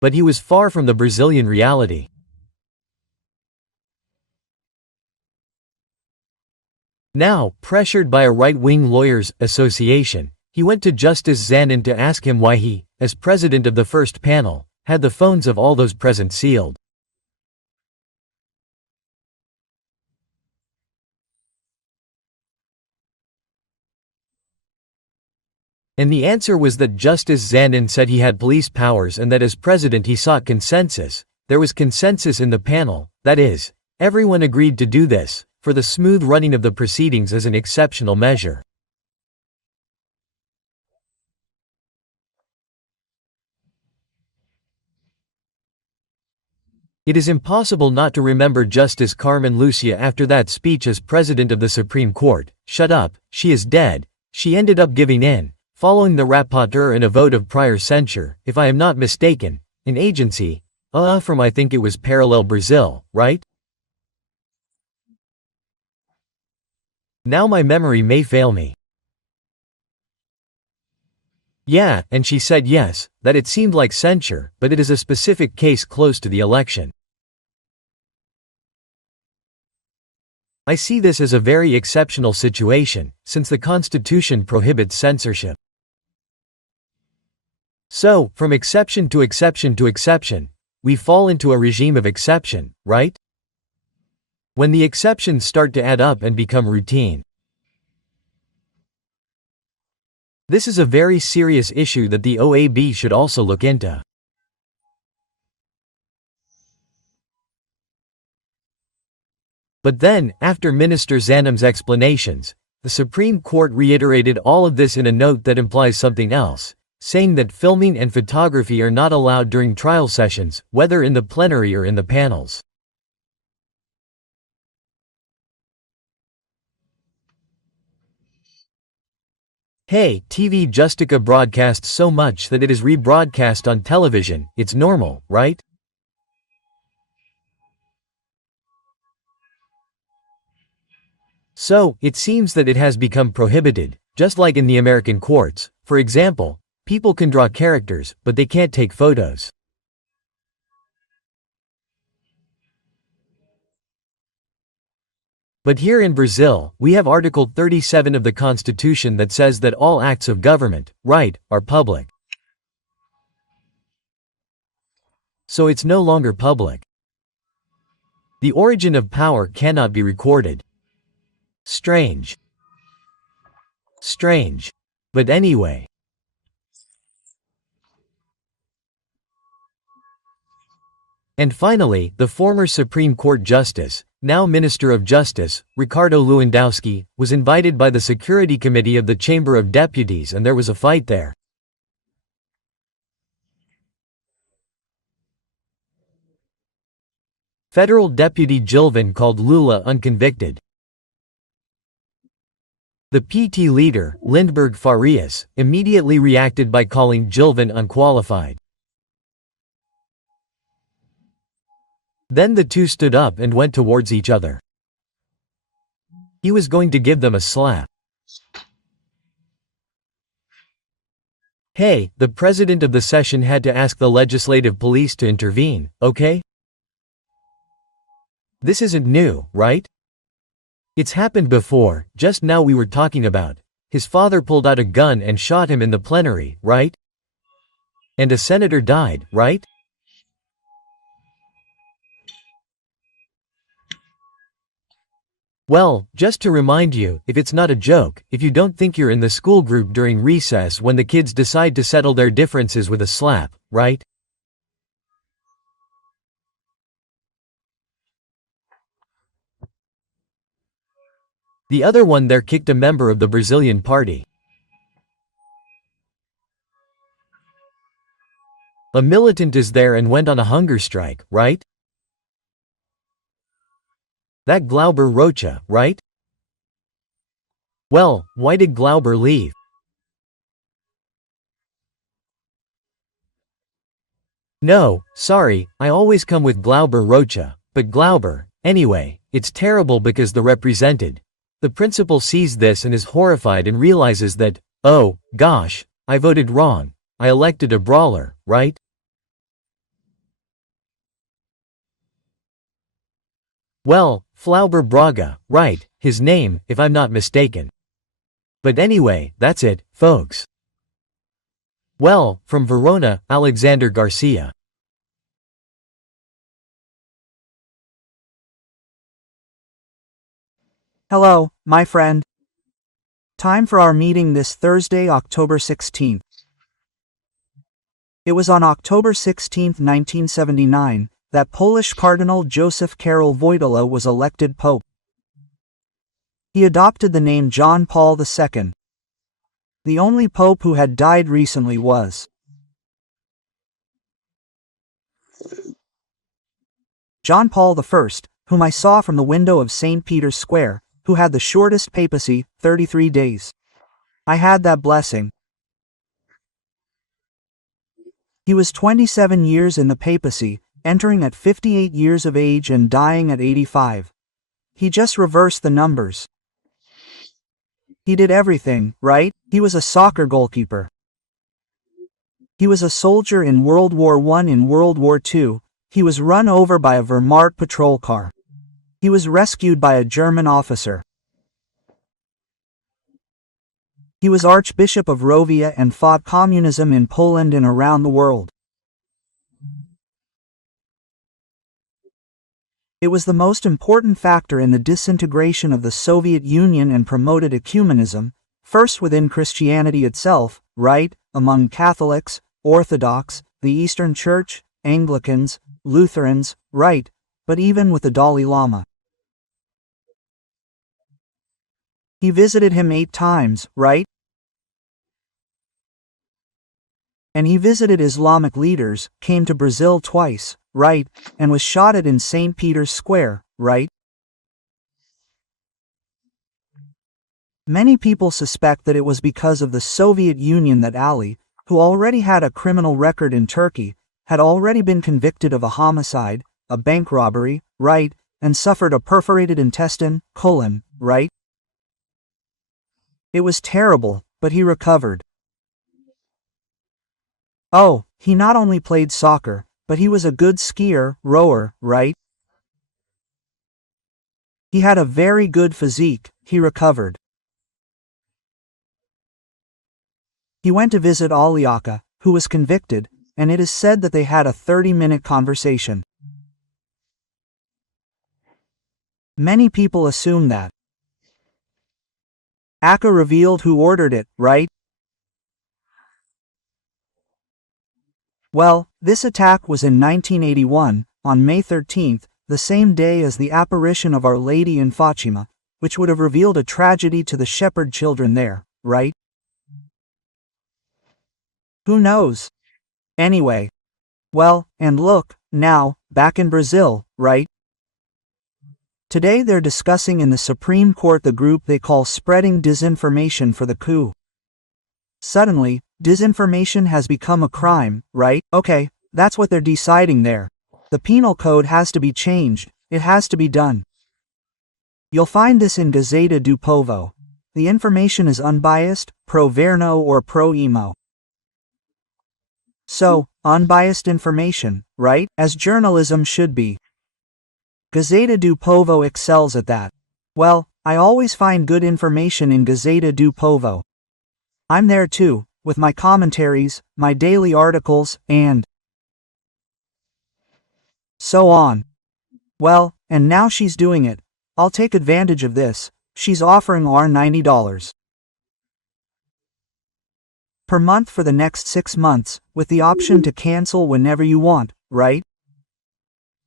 But he was far from the Brazilian reality. Now, pressured by a right-wing lawyers' association, he went to Justice Zanin to ask him why he, as president of the first panel, had the phones of all those present sealed. And the answer was that Justice Zanin said he had police powers and that as president he sought consensus. There was consensus in the panel, that is, everyone agreed to do this, for the smooth running of the proceedings as an exceptional measure. It is impossible not to remember Justice Carmen Lucia after that speech as president of the Supreme Court. Shut up, she is dead. She ended up giving in, following the rapporteur in a vote of prior censure, if I am not mistaken, an agency, from I think it was Parallel Brazil, right? Now my memory may fail me. Yeah, and she said yes, that it seemed like censure, but it is a specific case close to the election. I see this as a very exceptional situation, since the Constitution prohibits censorship. So, from exception to exception to exception, we fall into a regime of exception, right? When the exceptions start to add up and become routine. This is a very serious issue that the OAB should also look into. But then, after Minister Zanim's explanations, the Supreme Court reiterated all of this in a note that implies something else, saying that filming and photography are not allowed during trial sessions, whether in the plenary or in the panels. Hey, TV Justica broadcasts so much that it is rebroadcast on television, it's normal, right? So, it seems that it has become prohibited, just like in the American courts. For example, people can draw characters, but they can't take photos. But here in Brazil, we have Article 37 of the Constitution that says that all acts of government, right, are public. So it's no longer public. The origin of power cannot be recorded. Strange. Strange. But anyway. And finally, the former Supreme Court Justice, now Minister of Justice, Ricardo Lewandowski, was invited by the Security Committee of the Chamber of Deputies and there was a fight there. Federal Deputy Gilvan called Lula unconvicted. The PT leader, Lindbergh Farias, immediately reacted by calling Gilvan unqualified. Then the two stood up and went towards each other. He was going to give them a slap. Hey, the president of the session had to ask the legislative police to intervene, okay? This isn't new, right? It's happened before, just now we were talking about. His father pulled out a gun and shot him in the plenary, right? And a senator died, right? Well, just to remind you, if it's not a joke, if you don't think you're in the school group during recess when the kids decide to settle their differences with a slap, right? The other one there kicked a member of the Brazilian party. A militant is there and went on a hunger strike, right? That Glauber Rocha, right? Well, why did Glauber leave? No, sorry, I always come with Glauber Rocha, but Glauber, anyway, it's terrible because the principal sees this and is horrified and realizes that, oh, gosh, I voted wrong, I elected a brawler, right? Well, Flauber Braga, right, his name, if I'm not mistaken. But anyway, that's it, folks. Well, from Verona, Alexander Garcia. Hello, my friend. Time for our meeting this Thursday, October 16th. It was on October 16, 1979, that Polish Cardinal Joseph Karol Wojtyla was elected Pope. He adopted the name John Paul II. The only pope who had died recently was John Paul I, whom I saw from the window of St. Peter's Square, who had the shortest papacy, 33 days. I had that blessing. He was 27 years in the papacy, entering at 58 years of age and dying at 85. He just reversed the numbers. He did everything, right? He was a soccer goalkeeper. He was a soldier in World War I. In World War II, he was run over by a Wehrmacht patrol car. He was rescued by a German officer. He was Archbishop of Rovia and fought communism in Poland and around the world. It was the most important factor in the disintegration of the Soviet Union and promoted ecumenism, first within Christianity itself, right, among Catholics, Orthodox, the Eastern Church, Anglicans, Lutherans, right, but even with the Dalai Lama. He visited him 8 times, right? And he visited Islamic leaders, came to Brazil twice, right, and was shot at in St. Peter's Square, right? Many people suspect that it was because of the Soviet Union that Ali, who already had a criminal record in Turkey, had already been convicted of a homicide, a bank robbery, right, and suffered a perforated intestine, colon, right? It was terrible, but he recovered. Oh, he not only played soccer, but he was a good skier, rower, right? He had a very good physique, he recovered. He went to visit Aliaka, who was convicted, and it is said that they had a 30-minute conversation. Many people assume that Aka revealed who ordered it, right? Well, this attack was in 1981, on May 13th, the same day as the apparition of Our Lady in Fatima, which would have revealed a tragedy to the shepherd children there, right? Who knows? Anyway. Well, and look, now, back in Brazil, right? Today they're discussing in the Supreme Court the group they call spreading disinformation for the coup. Suddenly, disinformation has become a crime, right? Okay, that's what they're deciding there. The penal code has to be changed, it has to be done. You'll find this in Gazeta do Povo. The information is unbiased, pro-Verno or pro-Emo. So, unbiased information, right? As journalism should be. Gazeta do Povo excels at that. Well, I always find good information in Gazeta do Povo. I'm there too, with my commentaries, my daily articles, and so on. Well, and now she's doing it. I'll take advantage of this. She's offering our $90 per month for the next 6 months, with the option to cancel whenever you want, right?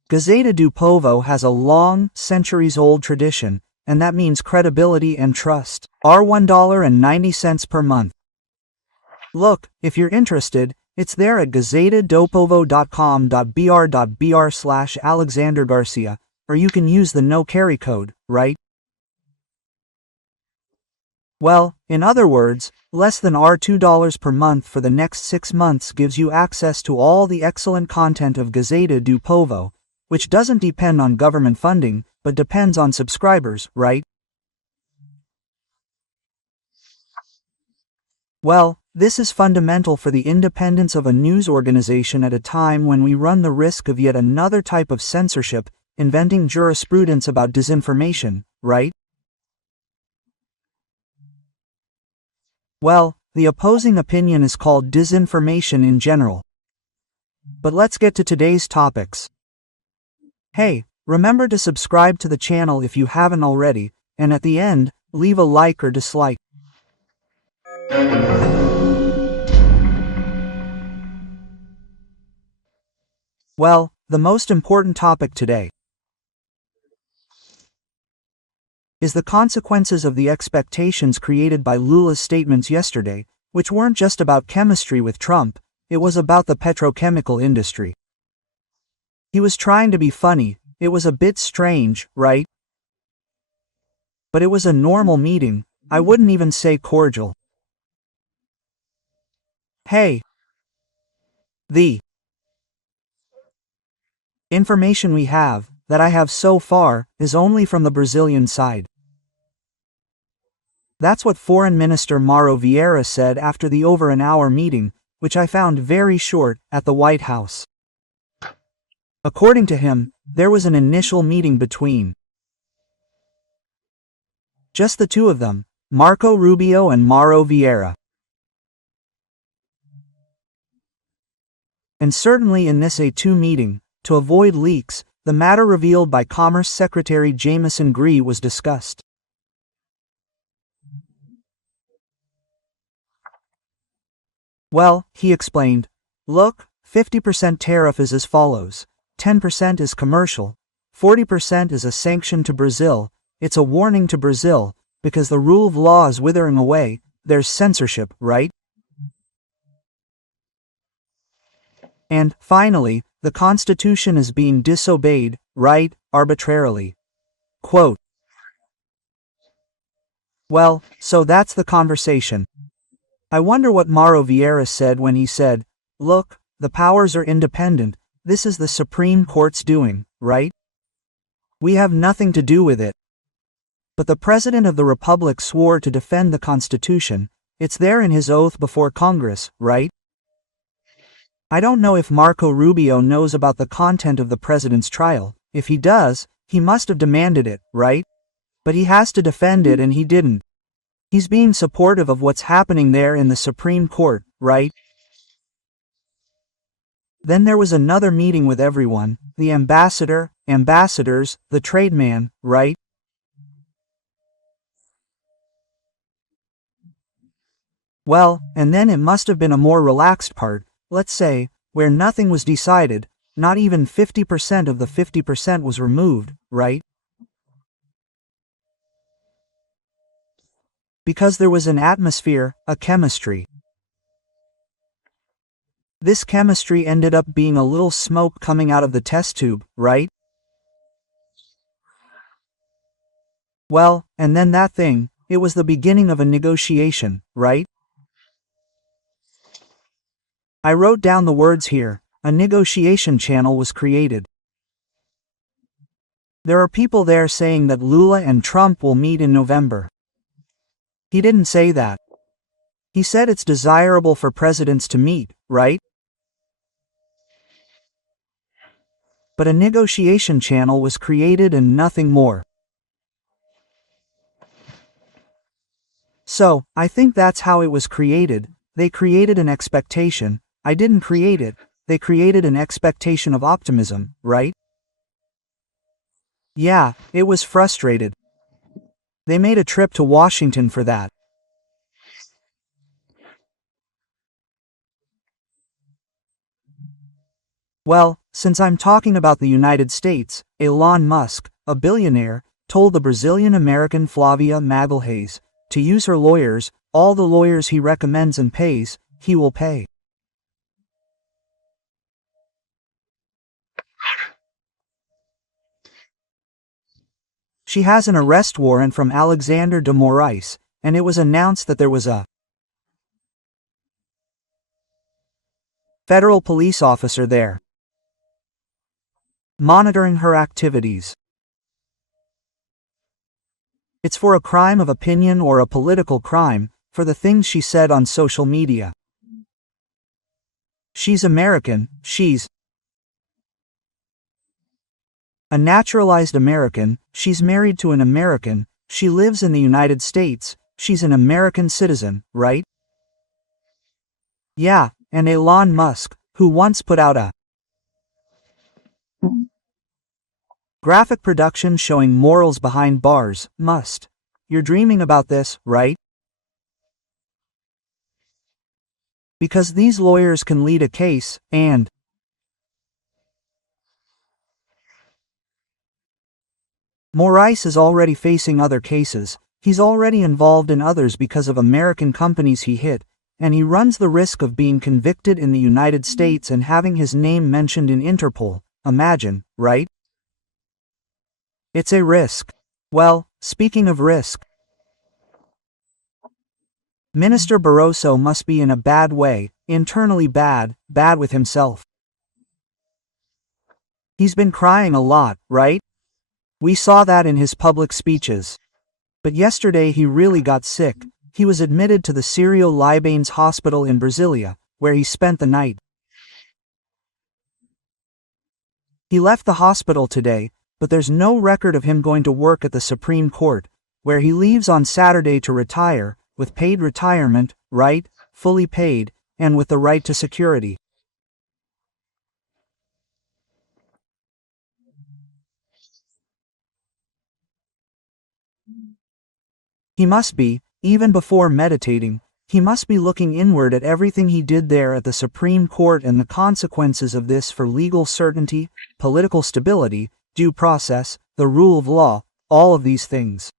Gazeta do Povo has a long, centuries-old tradition, and that means credibility and trust. Our $1.90 per month. Look, if you're interested, it's there at gazetadopovo.com.br/Alexander Garcia, or you can use the no carry code, right? Well, in other words, less than our $2 per month for the next 6 months gives you access to all the excellent content of Gazeta do Povo, which doesn't depend on government funding, but depends on subscribers, right? Well, this is fundamental for the independence of a news organization at a time when we run the risk of yet another type of censorship, inventing jurisprudence about disinformation, right? Well, the opposing opinion is called disinformation in general. But let's get to today's topics. Hey, remember to subscribe to the channel if you haven't already, and at the end, leave a like or dislike. Well, the most important topic today is the consequences of the expectations created by Lula's statements yesterday, which weren't just about chemistry with Trump, it was about the petrochemical industry. He was trying to be funny, it was a bit strange, right? But it was a normal meeting, I wouldn't even say cordial. Hey! The information we have, that I have so far, is only from the Brazilian side. That's what Foreign Minister Mauro Vieira said after the over an hour meeting, which I found very short, at the White House. According to him, there was an initial meeting between just the two of them, Marco Rubio and Mauro Vieira. And certainly in this A2 meeting, to avoid leaks, the matter revealed by Commerce Secretary Jameson Gree was discussed. Well, he explained, look, 50% tariff is as follows, 10% is commercial, 40% is a sanction to Brazil, it's a warning to Brazil, because the rule of law is withering away, there's censorship, right? And, finally, the Constitution is being disobeyed, right, arbitrarily. Quote. Well, so that's the conversation. I wonder what Mauro Vieira said when he said, look, the powers are independent, this is the Supreme Court's doing, right? We have nothing to do with it. But the President of the Republic swore to defend the Constitution, it's there in his oath before Congress, right? I don't know if Marco Rubio knows about the content of the President's trial, if he does, he must have demanded it, right? But he has to defend it and he didn't. He's being supportive of what's happening there in the Supreme Court, right? Then there was another meeting with everyone, the ambassadors, the trademan, right? Well, and then it must have been a more relaxed part, let's say, where nothing was decided, not even 50% of the 50% was removed, right? Because there was an atmosphere, a chemistry. This chemistry ended up being a little smoke coming out of the test tube, right? Well, and then that thing, it was the beginning of a negotiation, right? I wrote down the words here. A negotiation channel was created. There are people there saying that Lula and Trump will meet in November. He didn't say that. He said it's desirable for presidents to meet, right? But a negotiation channel was created and nothing more. So, I think that's how it was created. They created an expectation. I didn't create it. They created an expectation of optimism, right? Yeah, it was frustrated. They made a trip to Washington for that. Well, since I'm talking about the United States, Elon Musk, a billionaire, told the Brazilian-American Flavia Magalhães to use her lawyers, all the lawyers he recommends and pays, he will pay. She has an arrest warrant from Alexander de Moraes, and it was announced that there was a federal police officer there, monitoring her activities. It's for a crime of opinion or a political crime, for the things she said on social media. She's American, she's a naturalized American, she's married to an American, she lives in the United States, she's an American citizen, right? Yeah, and Elon Musk, who once put out a graphic production showing morals behind bars, must. You're dreaming about this, right? Because these lawyers can lead a case, and Moraes is already facing other cases, he's already involved in others because of American companies he hit, and he runs the risk of being convicted in the United States and having his name mentioned in Interpol. Imagine, right? It's a risk. Well, speaking of risk, Minister Barroso must be in a bad way, internally bad with himself. He's been crying a lot, right? We saw that in his public speeches. But yesterday he really got sick. He was admitted to the Sírio-Libanês hospital in Brasília, where he spent the night. He left the hospital today, but there's no record of him going to work at the Supreme Court, where he leaves on Saturday to retire, with paid retirement, right, fully paid, and with the right to security. He must be, even before meditating, he must be looking inward at everything he did there at the Supreme Court and the consequences of this for legal certainty, political stability, due process, the rule of law, all of these things.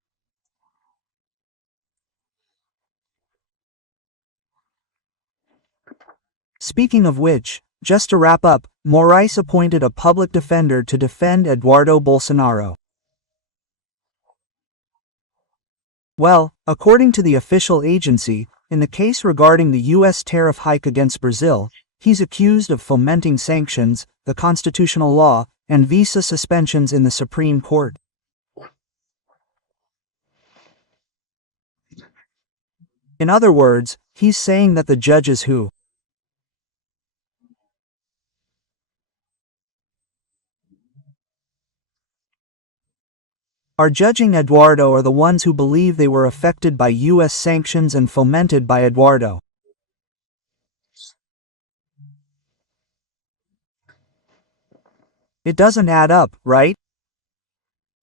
Speaking of which, just to wrap up, Moraes appointed a public defender to defend Eduardo Bolsonaro. Well, according to the official agency, in the case regarding the U.S. tariff hike against Brazil, he's accused of fomenting sanctions, the constitutional law, and visa suspensions in the Supreme Court. In other words, he's saying that the judges who are judging Eduardo are the ones who believe they were affected by U.S. sanctions and fomented by Eduardo. It doesn't add up, right?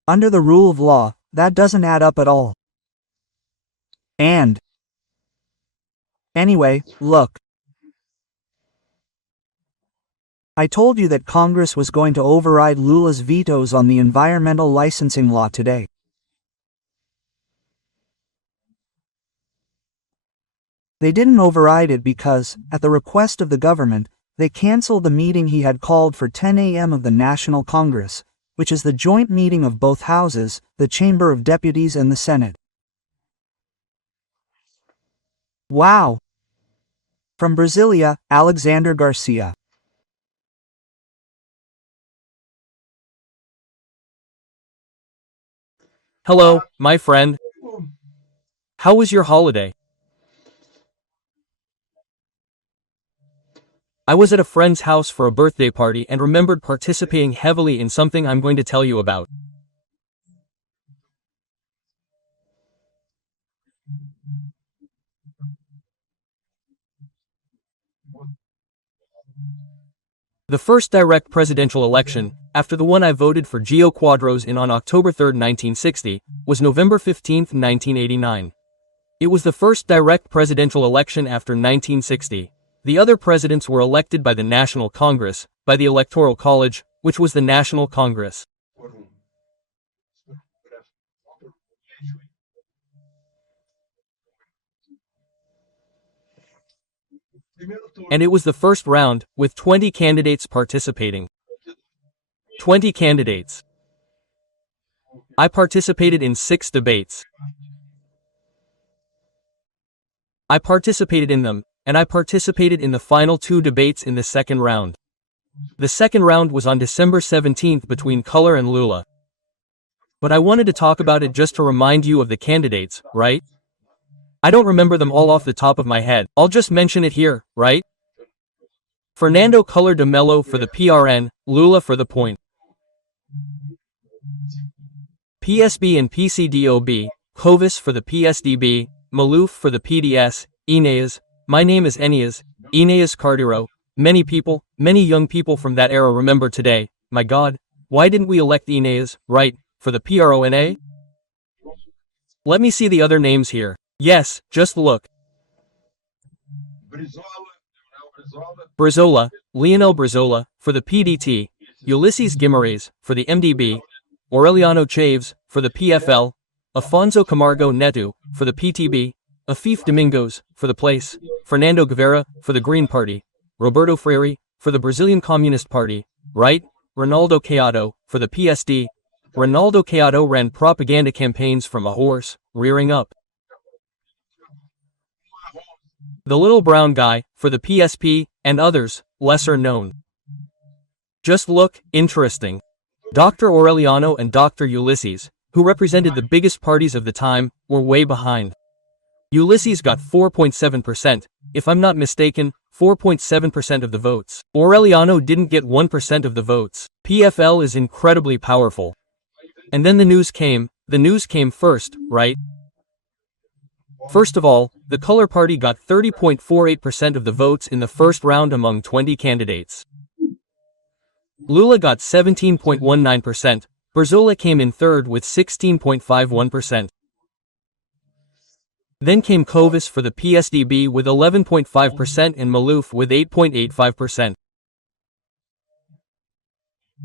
Under the rule of law, that doesn't add up at all. And anyway, look. I told you that Congress was going to override Lula's vetoes on the environmental licensing law today. They didn't override it because, at the request of the government, they canceled the meeting he had called for 10 a.m. of the National Congress, which is the joint meeting of both houses, the Chamber of Deputies and the Senate. Wow! From Brasilia, Alexander Garcia. Hello, my friend. How was your holiday? I was at a friend's house for a birthday party and remembered participating heavily in something I'm going to tell you about. The first direct presidential election, after the one I voted for Gio Quadros in on October 3, 1960, was November 15, 1989. It was the first direct presidential election after 1960. The other presidents were elected by the National Congress, by the Electoral College, which was the National Congress. And it was the first round, with 20 candidates participating. 20 candidates. I participated in 6 debates. I participated in them, and I participated in the final 2 debates in the second round. The second round was on December 17th between Color and Lula. But I wanted to talk about it just to remind you of the candidates, right? I don't remember them all off the top of my head. I'll just mention it here, right? Fernando Collor de Mello for the PRN, Lula for the Point. PSB and PCDOB, Covas for the PSDB, Maluf for the PDS, Eneas, my name is Eneas, Eneas Cardero. Many people, many young people from that era remember today, my God, why didn't we elect Eneas, right, for the PRONA? Let me see the other names here. Yes, just look. Brizola, Leonel Brizola, for the PDT, Ulysses Guimaraes, for the MDB, Aureliano Chaves, for the PFL, Afonso Camargo Neto, for the PTB, Afif Domingos, for the Place, Fernando Guevara, for the Green Party, Roberto Freire, for the Brazilian Communist Party, right? Ronaldo Caiado, for the PSD. Ronaldo Caiado ran propaganda campaigns from a horse, rearing up. The little brown guy, for the PSP, and others, lesser known. Just look, interesting. Dr. Aureliano and Dr. Ulysses, who represented the biggest parties of the time, were way behind. Ulysses got 4.7%, if I'm not mistaken, 4.7% of the votes. Aureliano didn't get 1% of the votes. PFL is incredibly powerful. And then the news came first, right? First of all, the Color Party got 30.48% of the votes in the first round among 20 candidates. Lula got 17.19%, Brizola came in third with 16.51%. Then came Covas for the PSDB with 11.5% and Maluf with 8.85%.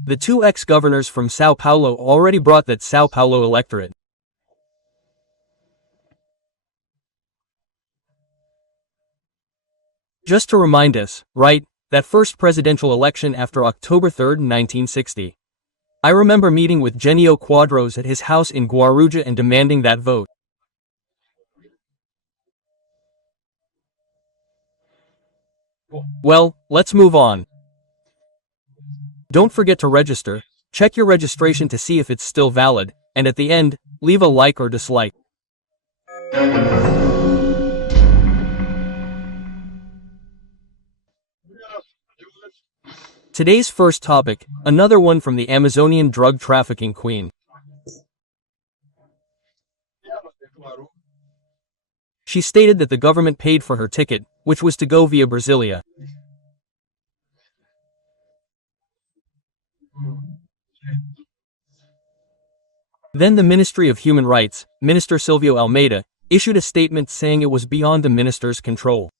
The 2 ex-governors from Sao Paulo already brought that Sao Paulo electorate. Just to remind us, right, that first presidential election after October 3, 1960. I remember meeting with Genio Quadros at his house in Guarujá and demanding that vote. Well, let's move on. Don't forget to register, check your registration to see if it's still valid, and at the end, leave a like or dislike. Today's first topic, another one from the Amazonian drug trafficking queen. She stated that the government paid for her ticket, which was to go via Brasilia. Then the Ministry of Human Rights, Minister Silvio Almeida, issued a statement saying it was beyond the minister's control.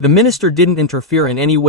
The minister didn't interfere in any way